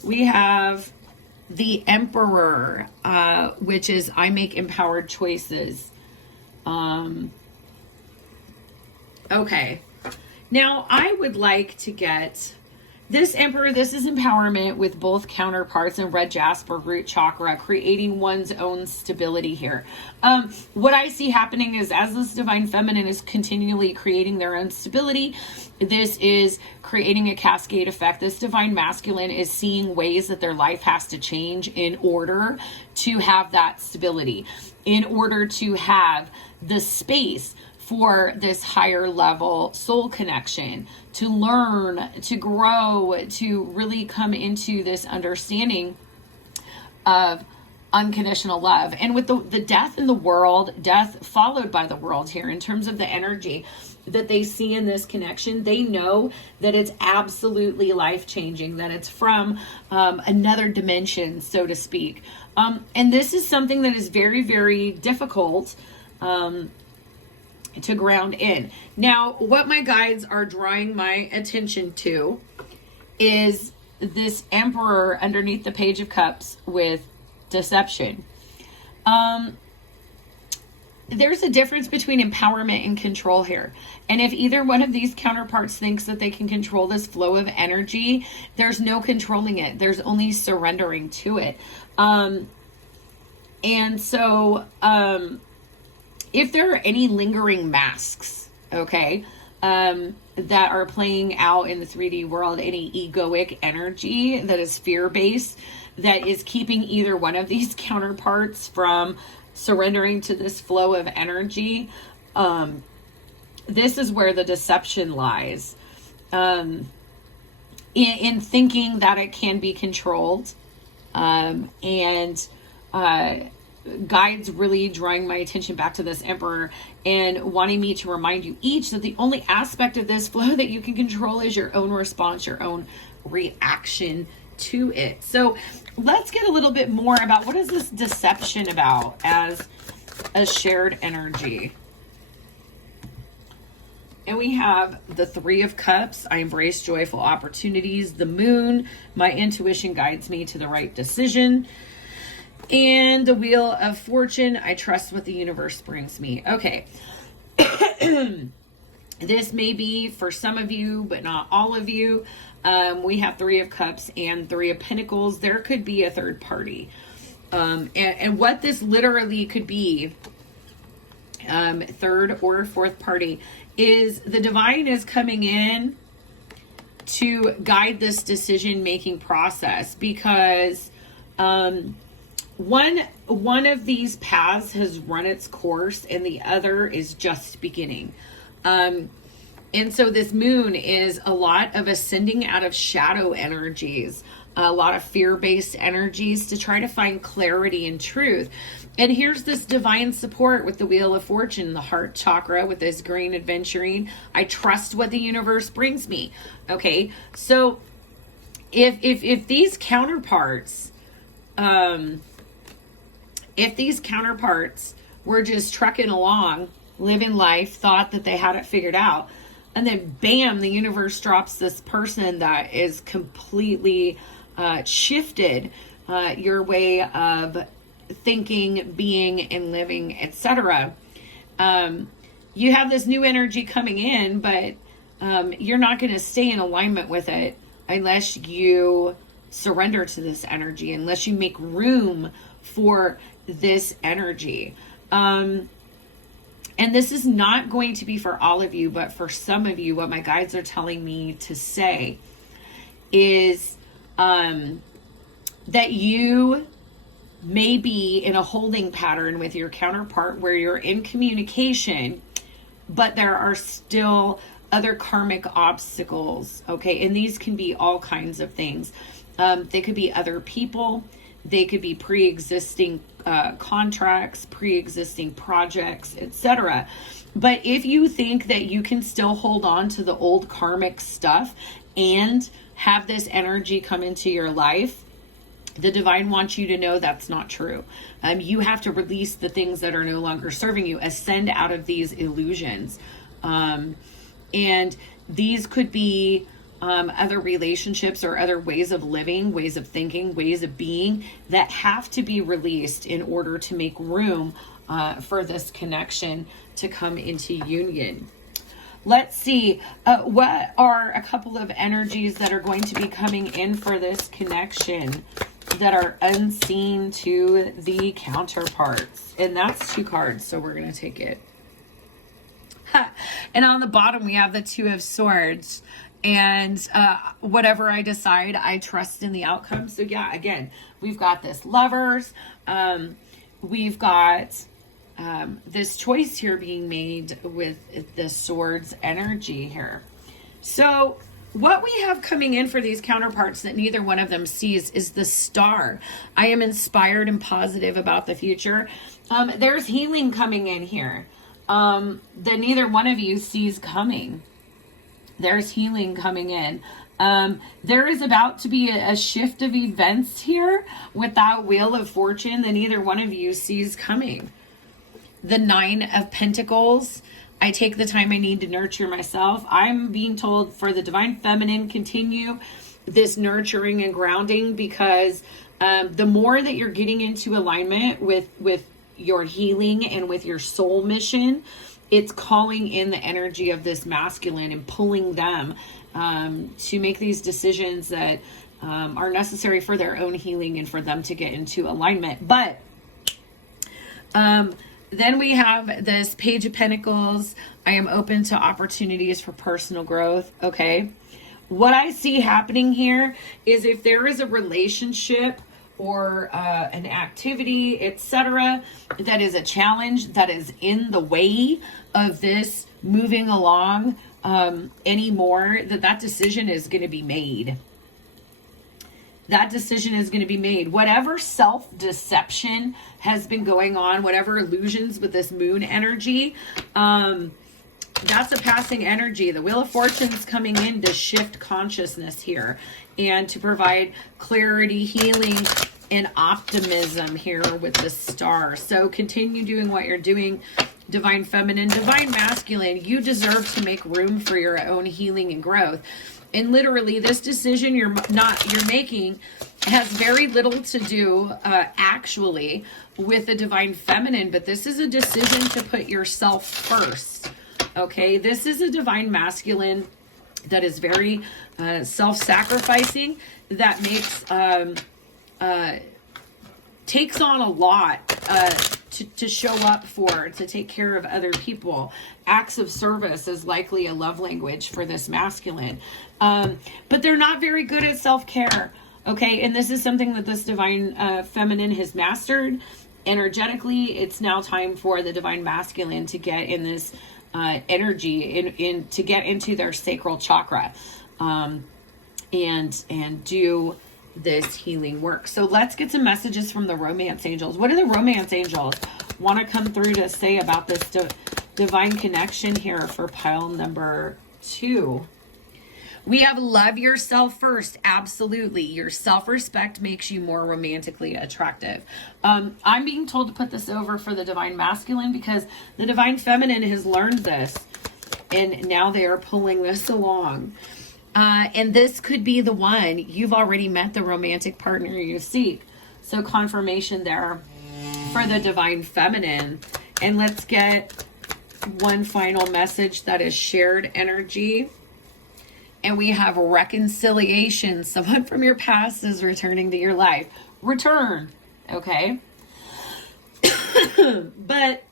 We have the Emperor, which is I make empowered choices. Okay. Now I would like to get this Emperor. This is empowerment with both counterparts in red jasper, root chakra, creating one's own stability here. What I see happening is as this divine feminine is continually creating their own stability, this is creating a cascade effect. This divine masculine is seeing ways that their life has to change in order to have that stability, in order to have the space for this higher level soul connection, to learn, to grow, to really come into this understanding of unconditional love. And with the death in the world, death followed by the world here, in terms of the energy that they see in this connection, they know that it's absolutely life-changing, that it's from another dimension, so to speak. And this is something that is very, very difficult to ground in. Now, what my guides are drawing my attention to is this Emperor underneath the Page of Cups with deception. There's a difference between empowerment and control here. And if either one of these counterparts thinks that they can control this flow of energy, there's no controlling it. There's only surrendering to it. If there are any lingering masks, okay, that are playing out in the 3D world, any egoic energy that is fear-based, that is keeping either one of these counterparts from surrendering to this flow of energy. This is where the deception lies. In thinking that it can be controlled, and guides really drawing my attention back to this Emperor and wanting me to remind you each that the only aspect of this flow that you can control is your own response, your own reaction to it. So let's get a little bit more about what is this deception about as a shared energy. And we have the Three of Cups. I embrace joyful opportunities. The Moon. My intuition guides me to the right decision. And the Wheel of Fortune. I trust what the universe brings me. Okay. This may be for some of you, but not all of you. We have Three of Cups and Three of Pentacles. There could be a third party. And what this literally could be, third or fourth party, is the divine is coming in to guide this decision-making process, because one of these paths has run its course and the other is just beginning. And so this Moon is a lot of ascending out of shadow energies, a lot of fear-based energies to try to find clarity and truth. And here's this divine support with the Wheel of Fortune, the heart chakra with this green adventuring. I trust what the universe brings me. Okay, so if these counterparts, were just trucking along, living life, thought that they had it figured out, and then bam, the universe drops this person that is completely shifted your way of thinking, being, and living, etc. You have this new energy coming in, but you're not going to stay in alignment with it unless you surrender to this energy, unless you make room for this energy. And this is not going to be for all of you, but for some of you, what my guides are telling me to say is that you may be in a holding pattern with your counterpart where you're in communication, but there are still other karmic obstacles. Okay. And these can be all kinds of things. They could be other people. They could be pre-existing contracts, pre-existing projects, etc. But if you think that you can still hold on to the old karmic stuff and have this energy come into your life, the divine wants you to know that's not true. You have to release the things that are no longer serving you, ascend out of these illusions. And these could be other relationships or other ways of living, ways of thinking, ways of being that have to be released in order to make room for this connection to come into union. Let's see, what are a couple of energies that are going to be coming in for this connection that are unseen to the counterparts? And that's 2 cards, so we're going to take it. And on the bottom, we have the Two of Swords. And whatever I decide, I trust in the outcome. So yeah, again, we've got this Lovers. We've got this choice here being made with the Swords energy here. So what we have coming in for these counterparts that neither one of them sees is the Star. I am inspired and positive about the future. There's healing coming in here that neither one of you sees coming. There's healing coming in. There is about to be a shift of events here with that Wheel of Fortune that neither one of you sees coming. The Nine of Pentacles. I take the time I need to nurture myself. I'm being told for the Divine Feminine, continue this nurturing and grounding, because the more that you're getting into alignment with your healing and with your soul mission, it's calling in the energy of this masculine and pulling them to make these decisions that are necessary for their own healing and for them to get into alignment. But Then we have this Page of Pentacles. I am open to opportunities for personal growth. Okay. What I see happening here is if there is a relationship or an activity, etc., that is a challenge that is in the way of this moving along anymore, that decision is going to be made. That decision is going to be made. Whatever self-deception has been going on, whatever illusions with this moon energy, that's a passing energy. The Wheel of Fortune's coming in to shift consciousness here and to provide clarity, healing, and optimism here with the Star. So continue doing what you're doing, Divine Feminine, Divine Masculine. You deserve to make room for your own healing and growth. And literally, this decision you're making has very little to do actually with the Divine Feminine, but this is a decision to put yourself first. Okay, this is a Divine Masculine that is very self-sacrificing, that makes takes on a lot to show up for, to take care of other people. Acts of service is likely a love language for this masculine. But they're not very good at self-care. Okay, and this is something that this Divine Feminine has mastered. Energetically, it's now time for the Divine Masculine to get in this energy, to get into their sacral chakra, and do this healing work. So let's get some messages from the romance angels. What do the romance angels want to come through to say about this divine connection here for pile number 2? We have love yourself first. Absolutely. Your self-respect makes you more romantically attractive. I'm being told to put this over for the Divine Masculine because the Divine Feminine has learned this, and now they are pulling this along. And this could be the one. You've already met the romantic partner you seek. So confirmation there for the Divine Feminine. And let's get one final message that is shared energy. And we have reconciliation. Someone from your past is returning to your life. Return. Okay. But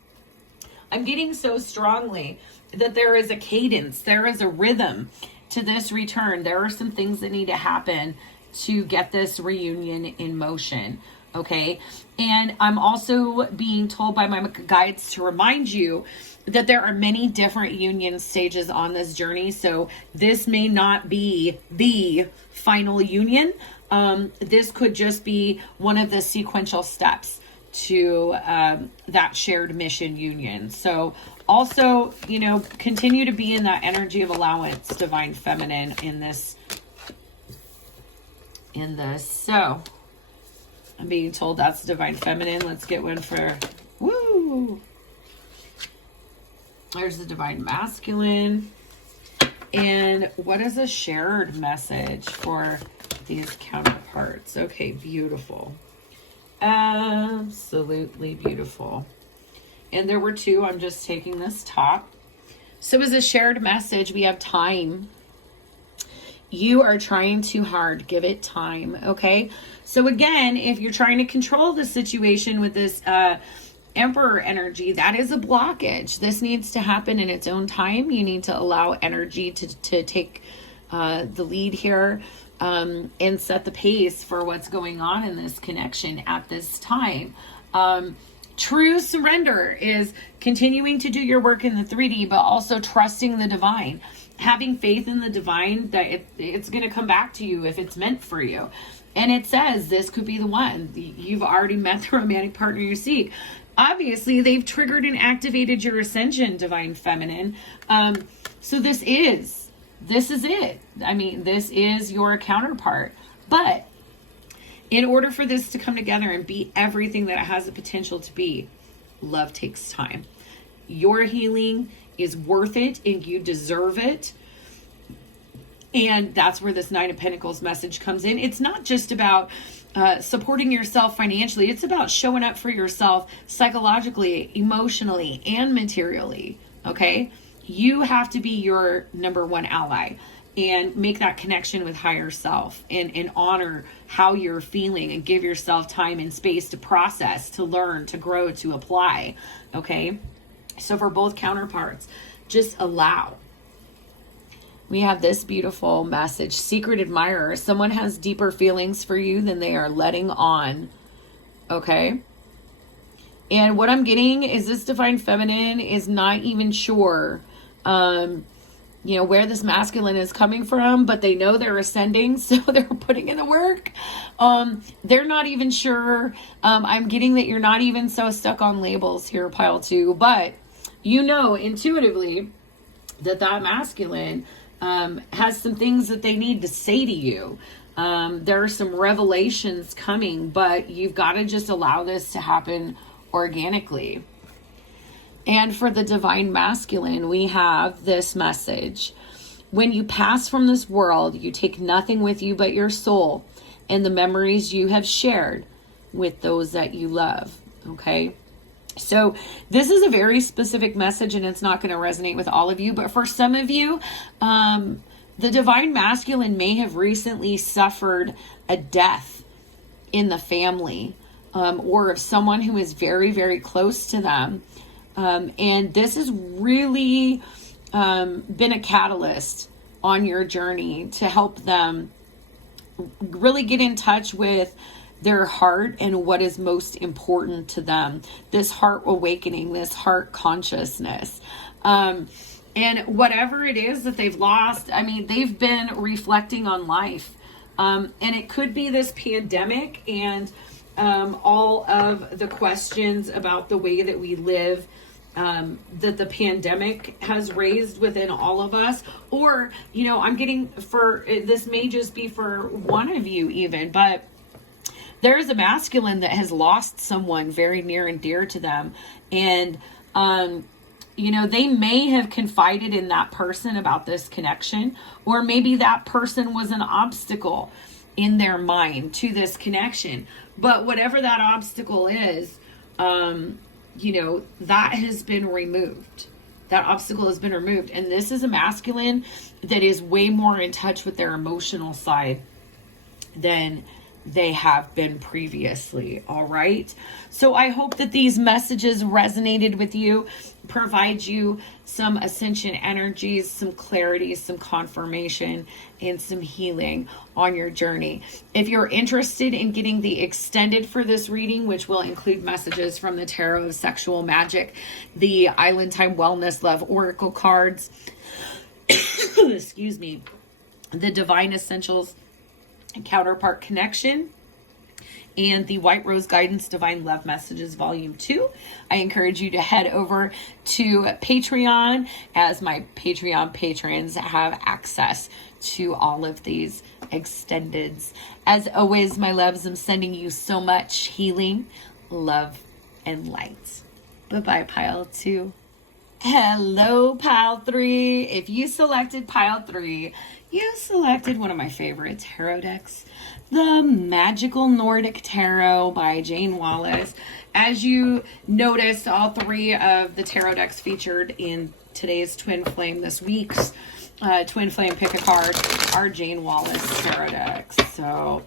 I'm getting so strongly that there is a cadence. There is a rhythm to this return. There are some things that need to happen to get this reunion in motion. Okay. And I'm also being told by my guides to remind you that there are many different union stages on this journey. So this may not be the final union. This could just be one of the sequential steps to that shared mission union. So also, continue to be in that energy of allowance, Divine Feminine, in this. So I'm being told that's Divine Feminine. Let's get one for, woo! There's the Divine Masculine. And what is a shared message for these counterparts? Okay, beautiful. Absolutely beautiful. And there were 2. I'm just taking this top. So as a shared message, we have time. You are trying too hard. Give it time. Okay. So again, if you're trying to control the situation with this Emperor energy, that is a blockage. This needs to happen in its own time. You need to allow energy to take the lead here, and set the pace for what's going on in this connection at this time. True surrender is continuing to do your work in the 3D, but also trusting the divine, having faith in the divine that it's going to come back to you if it's meant for you. And it says this could be the one. You've already met the romantic partner you seek. Obviously, they've triggered and activated your ascension, Divine Feminine. So this is it. I mean, this is your counterpart. But in order for this to come together and be everything that it has the potential to be, love takes time. Your healing is worth it and you deserve it. And that's where this 9 of Pentacles message comes in. It's not just about supporting yourself financially. It's about showing up for yourself psychologically, emotionally, and materially. Okay? You have to be your number one ally. and make that connection with higher self, and honor how you're feeling, and give yourself time and space to process, to learn, to grow, to apply. Okay. So for both counterparts, just allow. We have this beautiful message. Secret admirer. Someone has deeper feelings for you than they are letting on. Okay. And what I'm getting is this divine feminine is not even sure, where this masculine is coming from, but they know they're ascending, so they're putting in the work. They're not even sure. I'm getting that you're not even so stuck on labels here, pile 2, but intuitively that masculine has some things that they need to say to you. There are some revelations coming, but you've got to just allow this to happen organically. And for the divine masculine, we have this message. When you pass from this world, you take nothing with you but your soul and the memories you have shared with those that you love. Okay. So this is a very specific message, and it's not going to resonate with all of you, but for some of you, the divine masculine may have recently suffered a death in the family, or of someone who is very, very close to them. And this has really been a catalyst on your journey to help them really get in touch with their heart and what is most important to them. This heart awakening, this heart consciousness. And whatever it is that they've lost, they've been reflecting on life. And it could be this pandemic and all of the questions about the way that we live, that the pandemic has raised within all of us. Or, I'm getting this may just be for one of you even, but there is a masculine that has lost someone very near and dear to them. And, they may have confided in that person about this connection, or maybe that person was an obstacle in their mind to this connection. But whatever that obstacle is, that has been removed. That obstacle has been removed. And this is a masculine that is way more in touch with their emotional side than they have been previously. All right. So I hope that these messages resonated with you, provide you some ascension energies, some clarity, some confirmation, and some healing on your journey. If you're interested in getting the extended for this reading, which will include messages from the Tarot of Sexual Magic, the Island Time Wellness Love Oracle cards, excuse me, the Divine Essentials Counterpart Connection, and the White Rose Guidance Divine Love Messages Volume 2. I encourage you to head over to Patreon, as my Patreon patrons have access to all of these extendeds. As always, my loves, I'm sending you so much healing, love, and light. Bye-bye, Pile 2. Hello, Pile 3. If you selected Pile 3, you selected one of my favorite tarot decks, the Magical Nordic Tarot by Jane Wallace. As you noticed, all 3 of the tarot decks featured in today's Twin Flame, this week's Twin Flame Pick a Card, are Jane Wallace tarot decks. So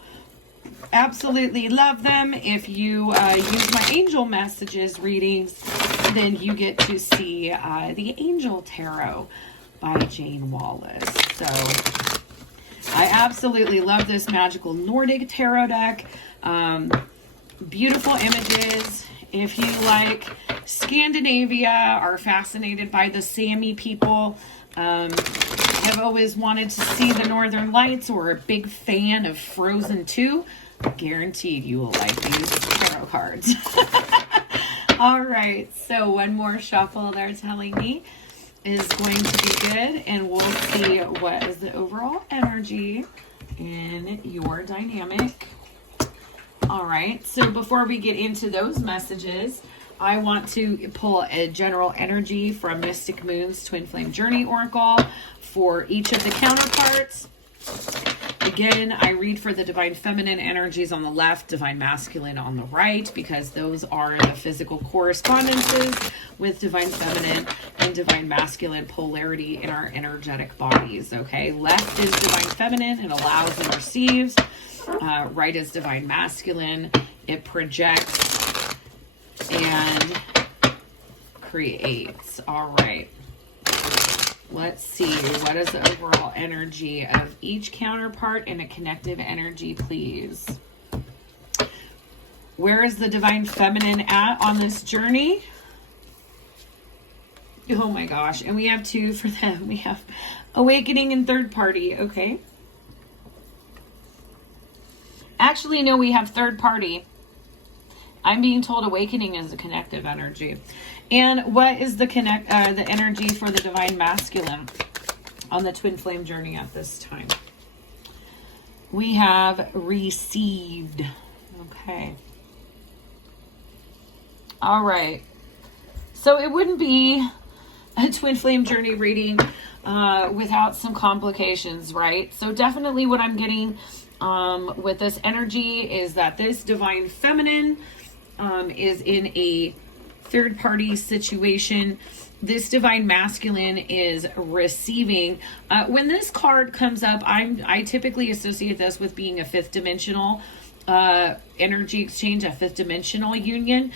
absolutely love them. If you use my angel messages readings, then you get to see the Angel Tarot by Jane Wallace. So I absolutely love this Magical Nordic Tarot deck. Beautiful images. If you like Scandinavia, are fascinated by the Sami people, have always wanted to see the Northern Lights, or a big fan of Frozen 2, guaranteed you will like these tarot cards. All right, so one more shuffle, they're telling me, is going to be good, and we'll see what is the overall energy in your dynamic. All right, so before we get into those messages, I want to pull a general energy from Mystic Moon's Twin Flame Journey Oracle for each of the counterparts. Again, I read for the divine feminine energies on the left, divine masculine on the right, because those are the physical correspondences with divine feminine and divine masculine polarity in our energetic bodies. Okay, left is divine feminine, it allows and receives. Right is divine masculine, it projects and creates. All right. Let's see, what is the overall energy of each counterpart and a connective energy, please? Where is the divine feminine at on this journey? Oh my gosh, and we have two for them. We have awakening and third party, okay. Actually, no, we have third party. I'm being told awakening is a connective energy. And what is the energy for the divine masculine on the twin flame journey at this time? We have received. Okay. All right. So it wouldn't be a twin flame journey reading without some complications, right? So definitely what I'm getting with this energy is that this divine feminine is in a third party situation. This divine masculine is receiving. When this card comes up, I typically associate this with being a fifth dimensional energy exchange, a fifth dimensional union.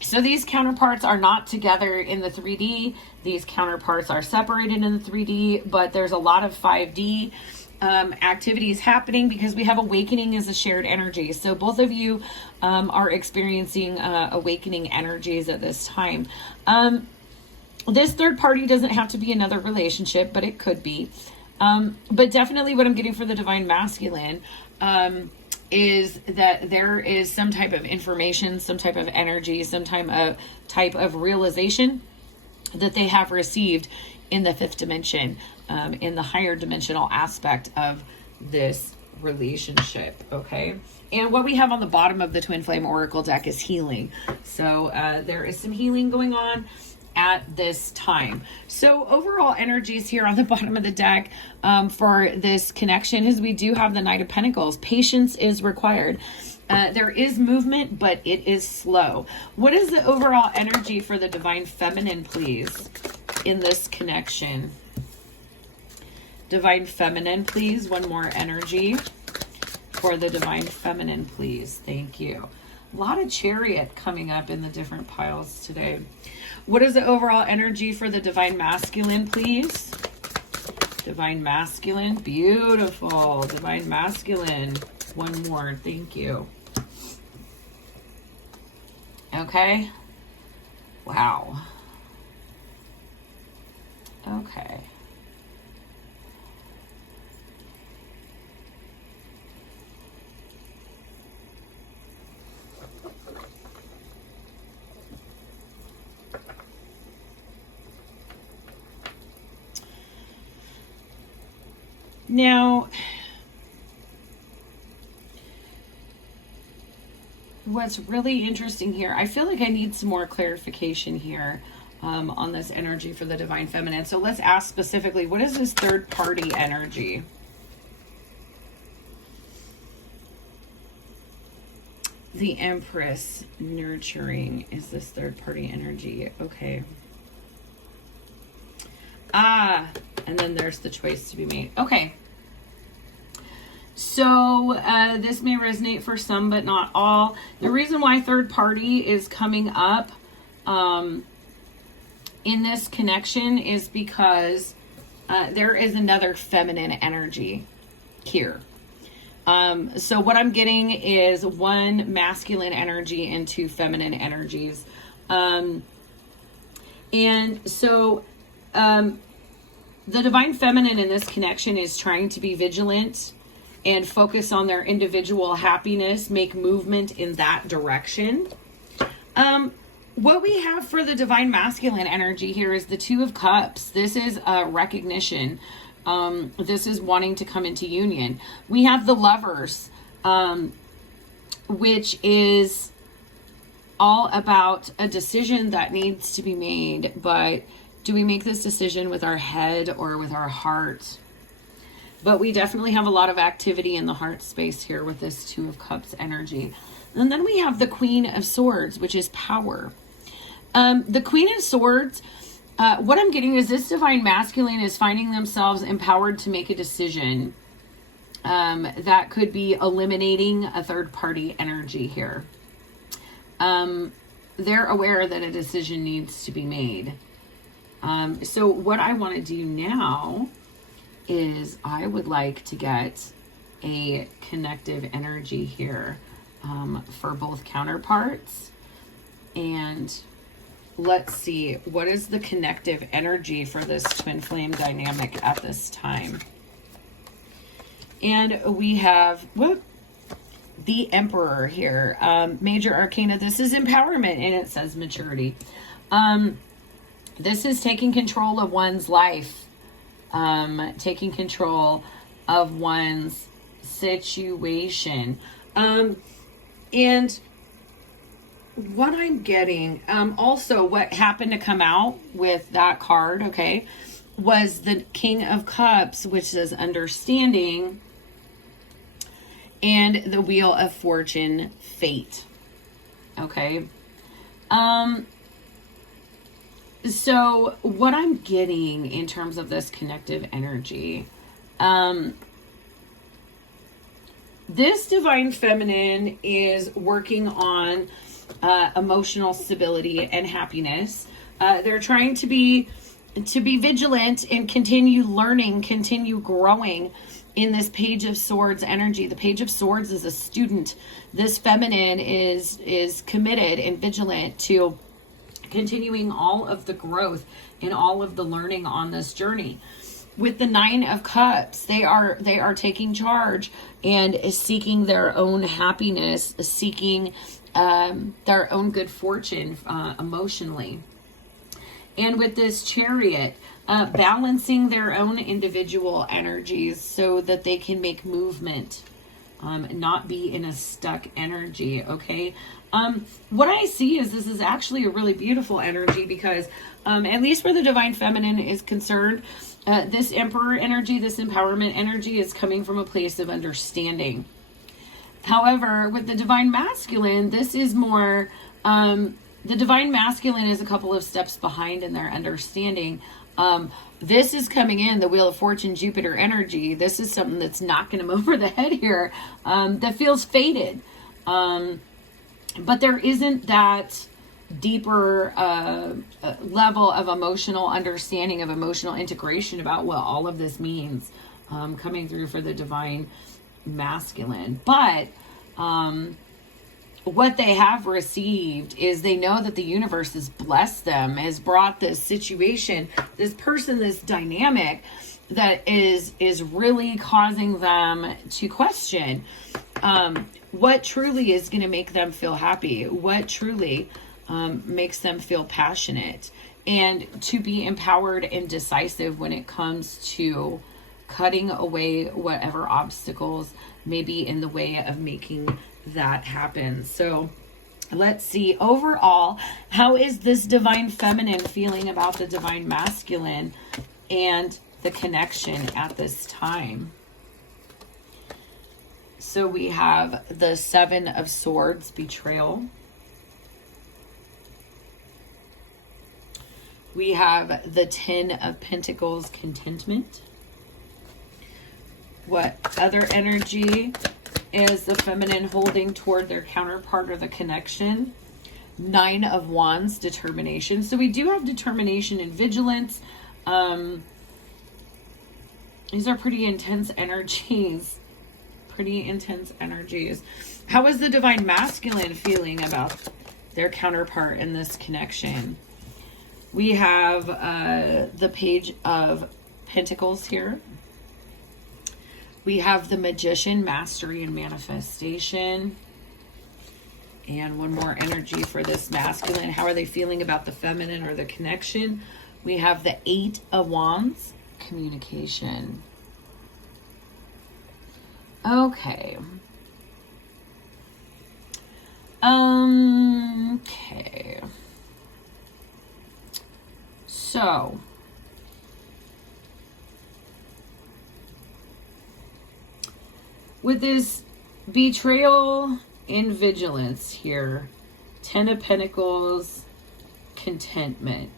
So these counterparts are not together in the 3D. These counterparts are separated in the 3D, but there's a lot of 5D activities happening because we have awakening as a shared energy. So both of you are experiencing awakening energies at this time. This third party doesn't have to be another relationship, but it could be. But definitely what I'm getting for the divine masculine is that there is some type of information, some type of energy, some type of realization that they have received in the fifth dimension, in the higher dimensional aspect of this relationship, okay? And what we have on the bottom of the Twin Flame Oracle deck is healing. So there is some healing going on at this time. So overall energies here on the bottom of the deck for this connection is we do have the Knight of Pentacles. Patience is required. There is movement, but it is slow. What is the overall energy for the divine feminine, please, in this connection? Divine feminine, please. One more energy for the divine feminine, please. Thank you. A lot of Chariot coming up in the different piles today. What is the overall energy for the divine masculine, please? Divine masculine, beautiful. Divine masculine, one more, thank you. Okay. Wow. Okay. Now, what's really interesting here, I feel like I need some more clarification here on this energy for the divine feminine. So let's ask specifically, what is this third party energy? The Empress, nurturing, is this third party energy. Okay. And then there's the choice to be made. Okay. So this may resonate for some, but not all. The reason why third party is coming up in this connection is because there is another feminine energy here. So what I'm getting is one masculine energy and two feminine energies. And so the divine feminine in this connection is trying to be vigilant and focus on their individual happiness, make movement in that direction. What we have for the divine masculine energy here is the Two of Cups. This is recognition. This is wanting to come into union. We have the Lovers, which is all about a decision that needs to be made, but do we make this decision with our head or with our heart? but we definitely have a lot of activity in the heart space here with this Two of Cups energy. And then we have the Queen of Swords, which is power. The Queen of Swords, what I'm getting is this divine masculine is finding themselves empowered to make a decision. That could be eliminating a third party energy here. They're aware that a decision needs to be made. So what I want to do now is I would like to get a connective energy here for both counterparts. And let's see, what is the connective energy for this twin flame dynamic at this time? And we have the Emperor here, major arcana. This is empowerment, and it says maturity. This is taking control of one's life, taking control of one's situation. And what I'm getting, also what happened to come out with that card, okay, was the King of Cups, which says understanding, and the Wheel of Fortune, fate. Okay. So what I'm getting in terms of this connective energy, this divine feminine is working on emotional stability and happiness. They're trying to be vigilant and continue learning, continue growing in this Page of Swords energy. The Page of Swords is a student. This feminine is committed and vigilant to continuing all of the growth and all of the learning on this journey. With the Nine of Cups, they are taking charge and seeking their own happiness, seeking their own good fortune emotionally. And with this Chariot, balancing their own individual energies so that they can make movement, not be in a stuck energy, okay? What I see is this is actually a really beautiful energy because, at least where the divine feminine is concerned, this Emperor energy, this empowerment energy is coming from a place of understanding. However, with the divine masculine, this is more, the divine masculine is a couple of steps behind in their understanding. This is coming in the Wheel of Fortune, Jupiter energy. This is something that's knocking them over the head here, that feels fated. But there isn't that deeper level of emotional understanding, of emotional integration about what all of this means, coming through for the divine masculine. But what they have received is they know that the universe has blessed them, has brought this situation, this person, this dynamic that is really causing them to question what truly is going to make them feel happy, what truly makes them feel passionate, and to be empowered and decisive when it comes to cutting away whatever obstacles may be in the way of making that happen. So let's see, overall, how is this divine feminine feeling about the divine masculine and the connection at this time? So we have the Seven of Swords, betrayal. We have the Ten of Pentacles, contentment. What other energy is the feminine holding toward their counterpart or the connection? Nine of Wands, determination. So we do have determination and vigilance. These are pretty intense energies. Pretty intense energies. How is the divine masculine feeling about their counterpart in this connection? We have the Page of Pentacles here. We have the Magician, mastery and manifestation. And one more energy for this masculine. How are they feeling about the feminine or the connection? We have the Eight of Wands, communication. Okay. Okay. So with this betrayal and vigilance here, 10 of Pentacles, contentment.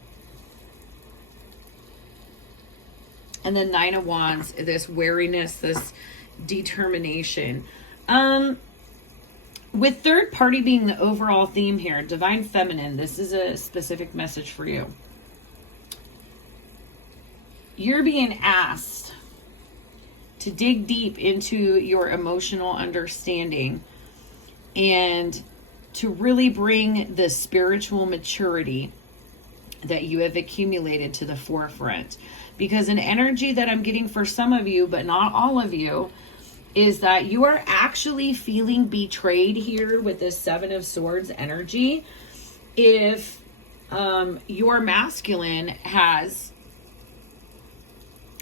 And then 9 of Wands, this wariness, this determination. With third party being the overall theme here, Divine Feminine, this is a specific message for you. You're being asked to dig deep into your emotional understanding and to really bring the spiritual maturity that you have accumulated to the forefront. Because an energy that I'm getting for some of you, but not all of you, is that you are actually feeling betrayed here with this 7 of Swords energy. If your masculine has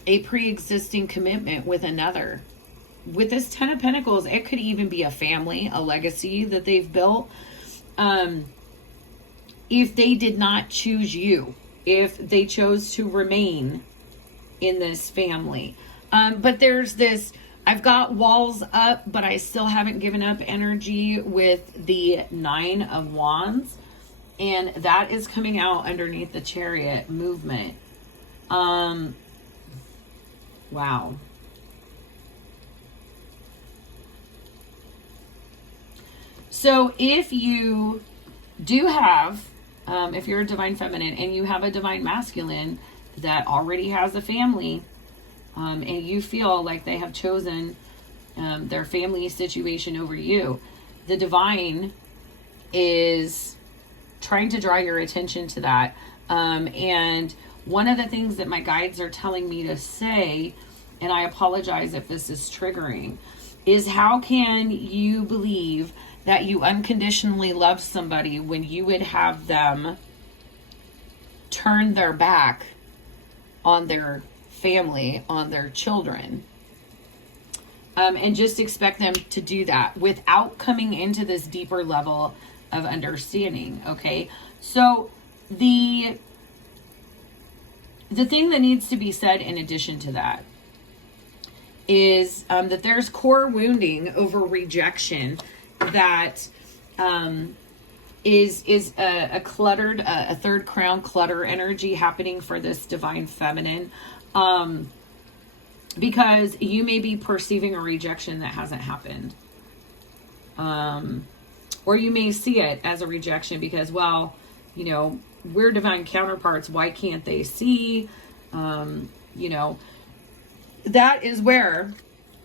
a pre-existing commitment with another. With this 10 of Pentacles, it could even be a family, a legacy that they've built. If they did not choose you, if they chose to remain in this family. But there's this, I've got walls up, but I still haven't given up energy with the 9 of Wands. And that is coming out underneath the Chariot movement. Wow. So if you do have, if you're a Divine Feminine and you have a Divine Masculine that already has a family, and you feel like they have chosen their family situation over you, the Divine is trying to draw your attention to that. And one of the things that my guides are telling me to say, and I apologize if this is triggering, is how can you believe that you unconditionally love somebody when you would have them turn their back on their family, on their children, and just expect them to do that without coming into this deeper level of understanding. Okay, so the thing that needs to be said in addition to that is that there's core wounding over rejection that is a cluttered, a third crown clutter energy happening for this Divine Feminine, because you may be perceiving a rejection that hasn't happened, or you may see it as a rejection because, well, you know, we're divine counterparts, why can't they see? You know, that is where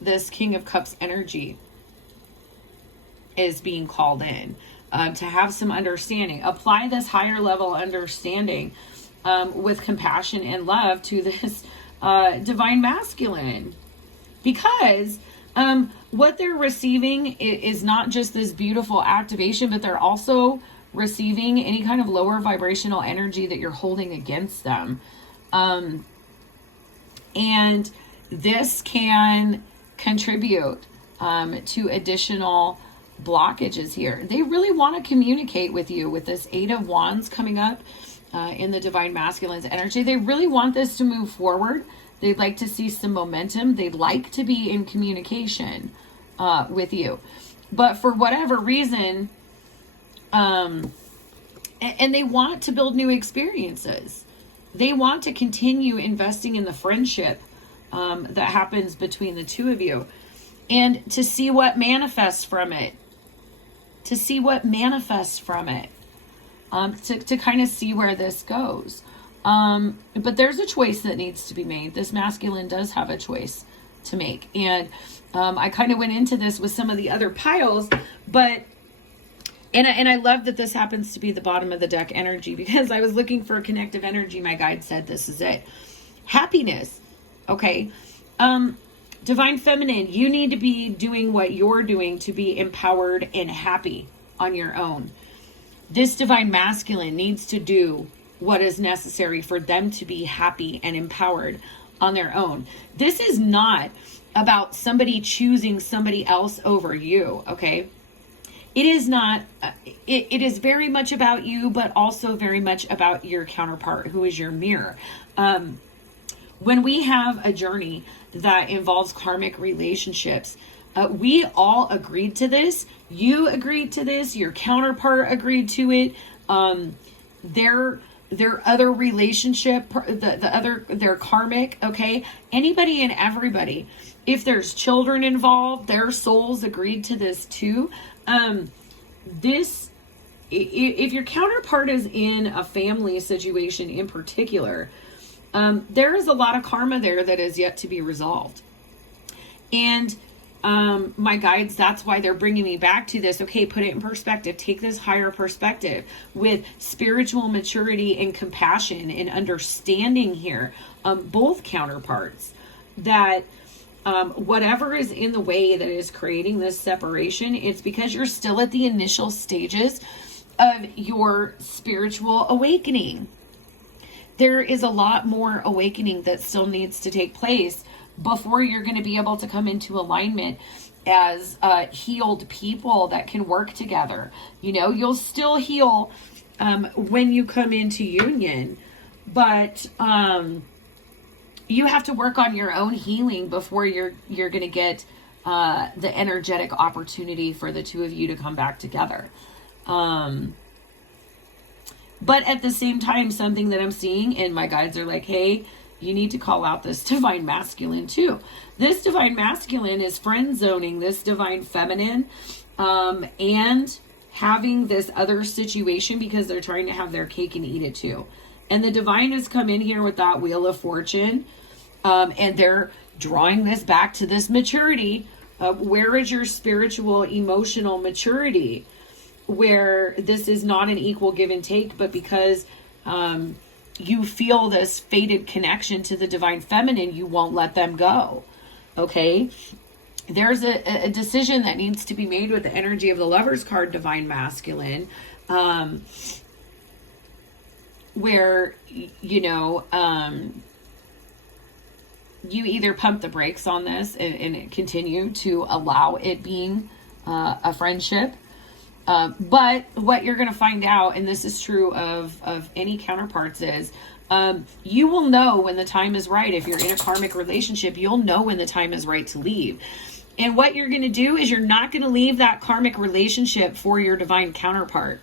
this King of Cups energy is being called in, to have some understanding. Apply this higher level understanding with compassion and love to this Divine Masculine, because what they're receiving is not just this beautiful activation, but they're also receiving any kind of lower vibrational energy that you're holding against them. And this can contribute to additional blockages here. They really want to communicate with you with this 8 of Wands coming up in the Divine Masculine's energy. They really want this to move forward. They'd like to see some momentum. They'd like to be in communication with you. But for whatever reason, and they want to build new experiences. They want to continue investing in the friendship that happens between the two of you, and to see what manifests from it. To see what manifests from it. To kind of see where this goes. But there's a choice that needs to be made. This masculine does have a choice to make. And I kind of went into this with some of the other piles, but and I love that this happens to be the bottom of the deck energy, because I was looking for a connective energy. My guide said this is it. Happiness. Okay. Divine Feminine, you need to be doing what you're doing to be empowered and happy on your own. This Divine Masculine needs to do what is necessary for them to be happy and empowered on their own. This is not about somebody choosing somebody else over you, okay? It is not, it is very much about you, but also very much about your counterpart, who is your mirror. When we have a journey that involves karmic relationships, We all agreed to this. You agreed to this. Your counterpart agreed to it. Their other relationship, their karmic, okay? Anybody and everybody. If there's children involved, their souls agreed to this too. If your counterpart is in a family situation in particular, there is a lot of karma there that is yet to be resolved. And my guides, that's why they're bringing me back to this. Okay, put it in perspective. Take this higher perspective with spiritual maturity and compassion and understanding here. Both counterparts, that whatever is in the way that is creating this separation, it's because you're still at the initial stages of your spiritual awakening. There is a lot more awakening that still needs to take place before you're going to be able to come into alignment as healed people that can work together. You know, you'll still heal when you come into union, but you have to work on your own healing before you're going to get the energetic opportunity for the two of you to come back together. But at the same time, something that I'm seeing, and my guides are like, hey, you need to call out this divine masculine too. This divine masculine is friend zoning this divine feminine, and having this other situation because they're trying to have their cake and eat it too. And the divine has come in here with that wheel of fortune, and they're drawing this back to this maturity. Where is your spiritual, emotional maturity? Where this is not an equal give and take, but because you feel this fated connection to the divine feminine, you won't let them go. Okay? There's a decision that needs to be made with the energy of the Lover's card, divine masculine, where, you know, you either pump the brakes on this and continue to allow it being a friendship. But what you're going to find out, and this is true of any counterparts, is you will know when the time is right. If you're in a karmic relationship, you'll know when the time is right to leave. And what you're going to do is you're not going to leave that karmic relationship for your divine counterpart.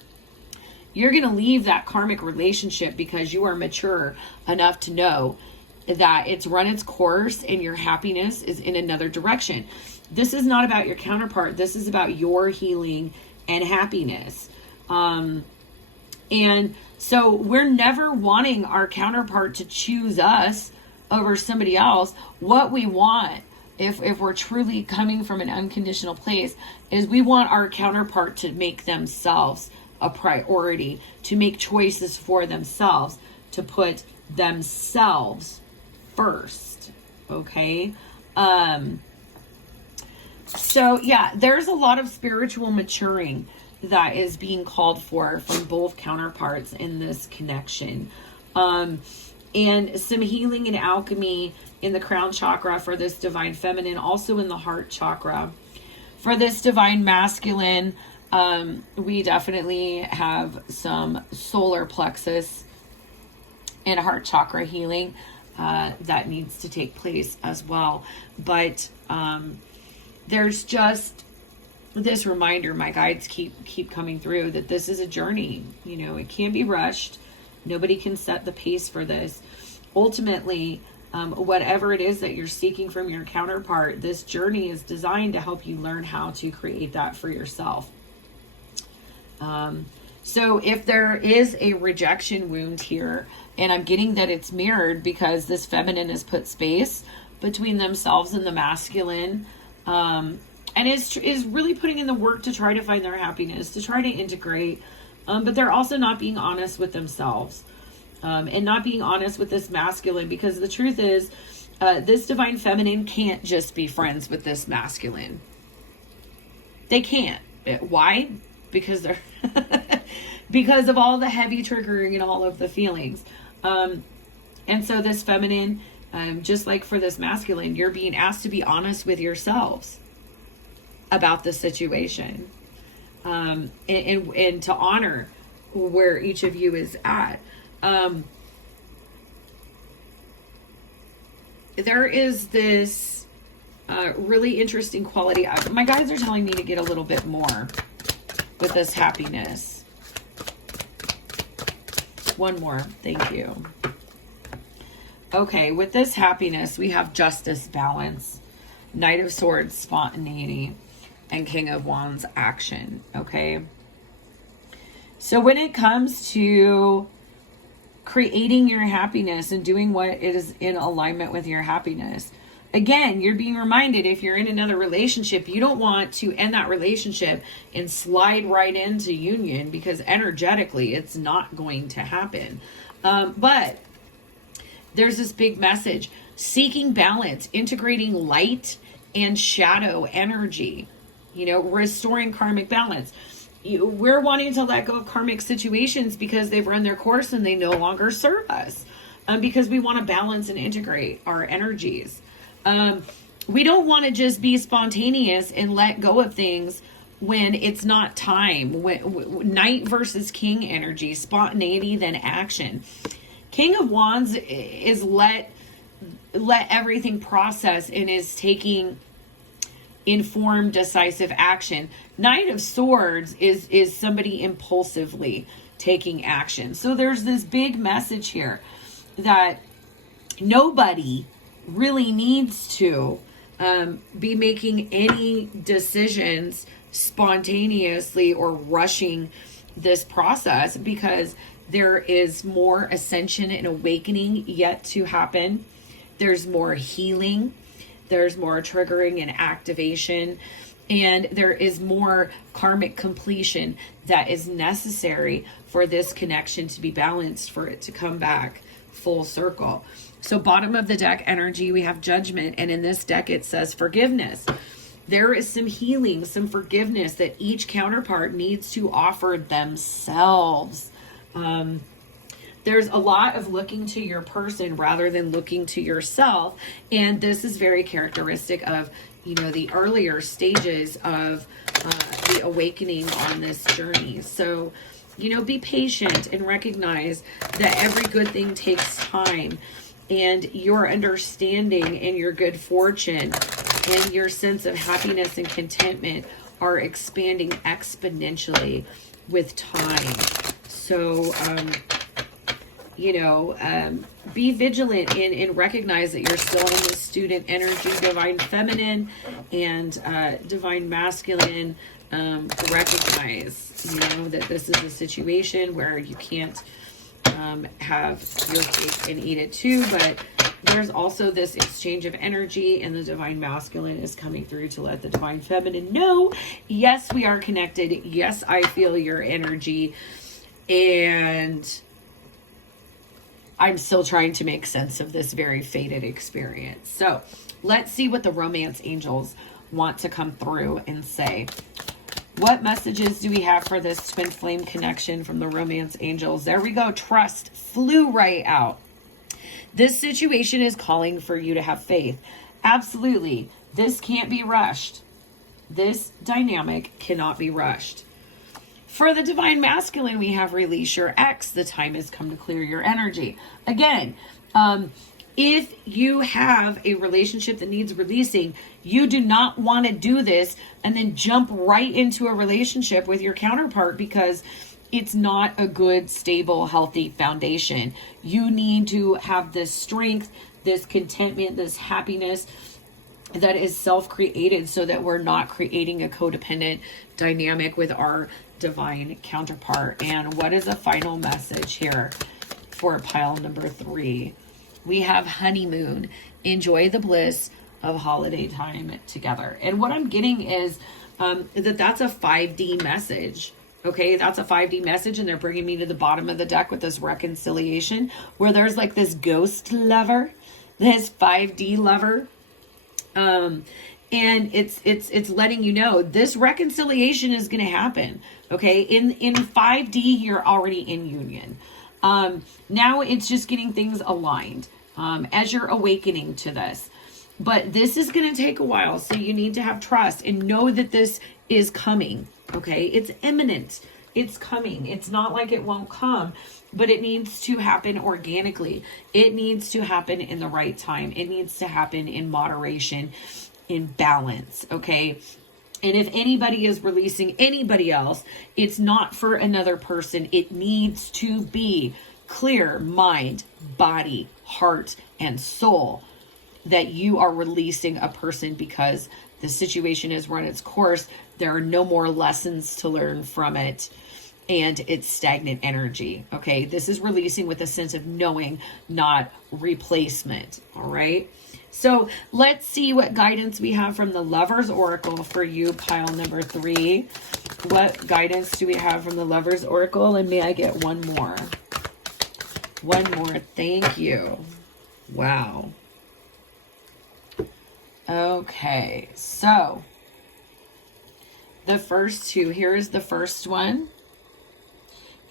You're going to leave that karmic relationship because you are mature enough to know that it's run its course and your happiness is in another direction. This is not about your counterpart. This is about your healing and happiness. And so we're never wanting our counterpart to choose us over somebody else. What we want, if we're truly coming from an unconditional place, is we want our counterpart to make themselves a priority, to make choices for themselves, to put themselves first. Okay? So yeah, there's a lot of spiritual maturing that is being called for from both counterparts in this connection. And some healing and alchemy in the crown chakra for this divine feminine, also in the heart chakra. For this divine masculine, we definitely have some solar plexus and heart chakra healing that needs to take place as well. But there's just this reminder, my guides keep coming through, that this is a journey. You know, it can't be rushed. Nobody can set the pace for this. Ultimately, whatever it is that you're seeking from your counterpart, this journey is designed to help you learn how to create that for yourself. So if there is a rejection wound here, and I'm getting that it's mirrored because this feminine has put space between themselves and the masculine, and is really putting in the work to try to find their happiness, to try to integrate, but they're also not being honest with themselves, and not being honest with this masculine, because the truth is, this divine feminine can't just be friends with this masculine. They can't. Why? Because they're because of all the heavy triggering and all of the feelings. And so this feminine, just like for this masculine, you're being asked to be honest with yourselves about the situation, and to honor where each of you is at. There is this really interesting quality. My guides are telling me to get a little bit more with this happiness. One more. Thank you. Okay, with this happiness, we have justice, balance, Knight of Swords, spontaneity, and King of Wands, action. Okay. So when it comes to creating your happiness and doing what is in alignment with your happiness, again, you're being reminded, if you're in another relationship, you don't want to end that relationship and slide right into union, because energetically it's not going to happen. But there's this big message: seeking balance, integrating light and shadow energy, restoring karmic balance. We're wanting to let go of karmic situations because they've run their course and they no longer serve us, because we want to balance and integrate our energies. We don't want to just be spontaneous and let go of things when it's not time. Knight versus King energy, spontaneity, then action. King of Wands is let everything process and is taking informed, decisive action. Knight of Swords is somebody impulsively taking action. So there's this big message here that nobody really needs to be making any decisions spontaneously or rushing this process, because there is more ascension and awakening yet to happen. There's more healing. There's more triggering and activation. And there is more karmic completion that is necessary for this connection to be balanced, for it to come back full circle. So bottom of the deck energy, we have Judgment. And in this deck, it says forgiveness. There is some healing, some forgiveness that each counterpart needs to offer themselves. There's a lot of looking to your person rather than looking to yourself. And this is very characteristic of, the earlier stages of the awakening on this journey. So, be patient and recognize that every good thing takes time, and your understanding and your good fortune and your sense of happiness and contentment are expanding exponentially with time. So, be vigilant and recognize that you're still in the student energy, divine feminine and divine masculine. Recognize, that this is a situation where you can't have your cake and eat it too, but there's also this exchange of energy, and the divine masculine is coming through to let the divine feminine know, yes, we are connected. Yes, I feel your energy. And I'm still trying to make sense of this very fated experience. So let's see what the romance angels want to come through and say. What messages do we have for this twin flame connection from the romance angels? There we go. Trust flew right out. This situation is calling for you to have faith. Absolutely. This can't be rushed. This dynamic cannot be rushed. For the divine masculine, we have release your ex. The time has come to clear your energy. Again, if you have a relationship that needs releasing, you do not want to do this and then jump right into a relationship with your counterpart, because it's not a good, stable, healthy foundation. You need to have this strength, this contentment, this happiness that is self-created, so that we're not creating a codependent dynamic with our divine counterpart. And what is a final message here for pile number 3? We have honeymoon. Enjoy the bliss of holiday time together. And what I'm getting is that's a 5D message. Okay, that's a 5D message, and they're bringing me to the bottom of the deck with this reconciliation, where there's like this ghost lover, this 5D lover. And it's letting you know this reconciliation is going to happen. Okay. In 5D, you're already in union. Now it's just getting things aligned, as you're awakening to this, but this is going to take a while. So you need to have trust and know that this is coming. Okay. It's imminent. It's coming. It's not like it won't come, but it needs to happen organically. It needs to happen in the right time. It needs to happen in moderation. in balance, okay? And if anybody is releasing anybody else, it's not for another person. It needs to be clear mind, body, heart, and soul that you are releasing a person because the situation has run its course. There are no more lessons to learn from it. And it's stagnant energy. Okay. This is releasing with a sense of knowing, not replacement. All right. So let's see what guidance we have from the Lover's Oracle for you, pile number 3. What guidance do we have from the Lover's Oracle? And may I get one more? One more. Thank you. Wow. Okay. So the first two, here is the first one.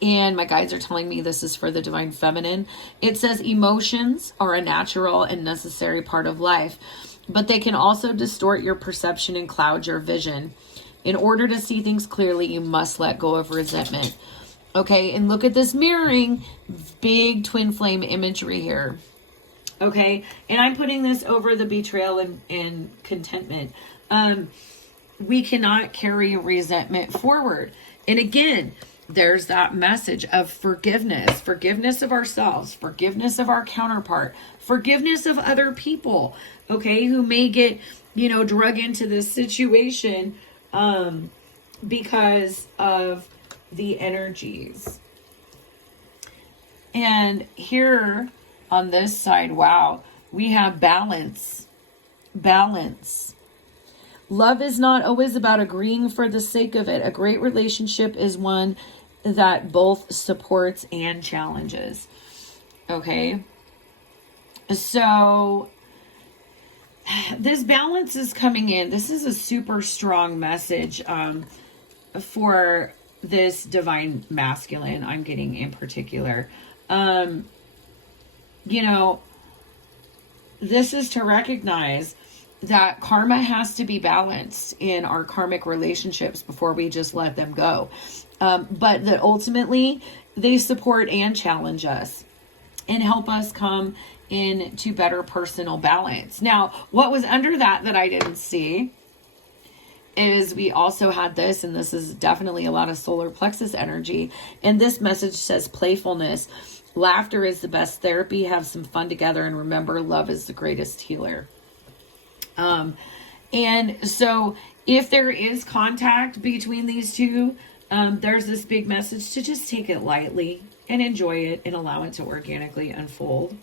And my guides are telling me this is for the Divine Feminine. It says emotions are a natural and necessary part of life, but they can also distort your perception and cloud your vision. In order to see things clearly, you must let go of resentment. Okay, and look at this mirroring, big twin flame imagery here. Okay, and I'm putting this over the betrayal and contentment. We cannot carry resentment forward. And again, there's that message of forgiveness, forgiveness of ourselves, forgiveness of our counterpart, forgiveness of other people, okay, who may get, drug into this situation because of the energies. And here on this side, wow, we have balance. Balance. Love is not always about agreeing for the sake of it. A great relationship is one that both supports and challenges. Okay. So this balance is coming in. This is a super strong message for this divine masculine I'm getting in particular. This is to recognize that karma has to be balanced in our karmic relationships before we just let them go. But that ultimately they support and challenge us and help us come into better personal balance. Now, what was under that I didn't see is we also had this, and this is definitely a lot of solar plexus energy. And this message says playfulness. Laughter is the best therapy. Have some fun together. And remember, love is the greatest healer. And so if there is contact between these two, there's this big message to just take it lightly and enjoy it and allow it to organically unfold.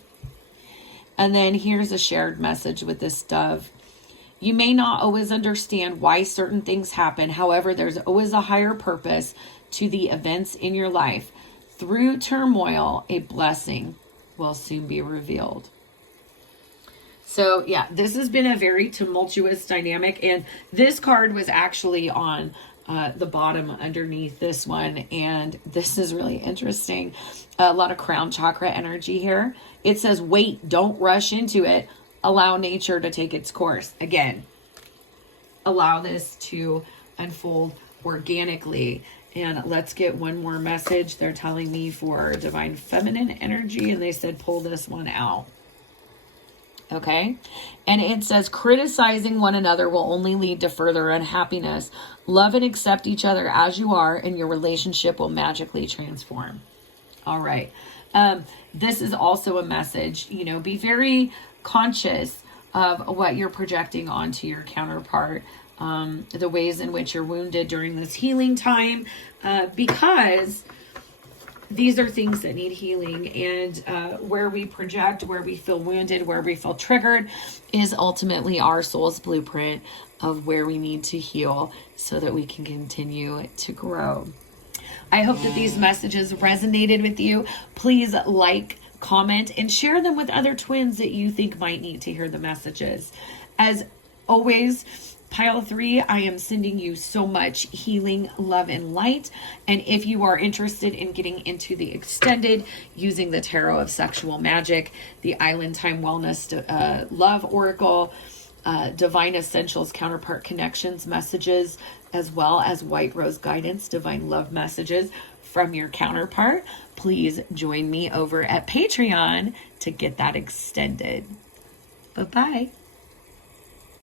And then here's a shared message with this dove. You may not always understand why certain things happen. However, there's always a higher purpose to the events in your life. Through turmoil, a blessing will soon be revealed. So yeah, this has been a very tumultuous dynamic. And this card was actually on the bottom underneath this one. And this is really interesting. A lot of crown chakra energy here. It says, wait, don't rush into it. Allow nature to take its course. Again, allow this to unfold organically. And let's get one more message. They're telling me for divine feminine energy, and they said pull this one out. Okay. And it says criticizing one another will only lead to further unhappiness. Love and accept each other as you are, and your relationship will magically transform. All right. This is also a message, be very conscious of what you're projecting onto your counterpart, the ways in which you're wounded during this healing time, because these are things that need healing, and where we project, where we feel wounded, where we feel triggered is ultimately our soul's blueprint of where we need to heal so that we can continue to grow. I hope that these messages resonated with you. Please like, comment, and share them with other twins that you think might need to hear the messages. As always, Pile 3, I am sending you so much healing, love, and light. And if you are interested in getting into the extended, using the Tarot of Sexual Magic, the Island Time Wellness Love Oracle, Divine Essentials Counterpart Connections messages, as well as White Rose Guidance, Divine Love messages from your counterpart, please join me over at Patreon to get that extended. Bye-bye.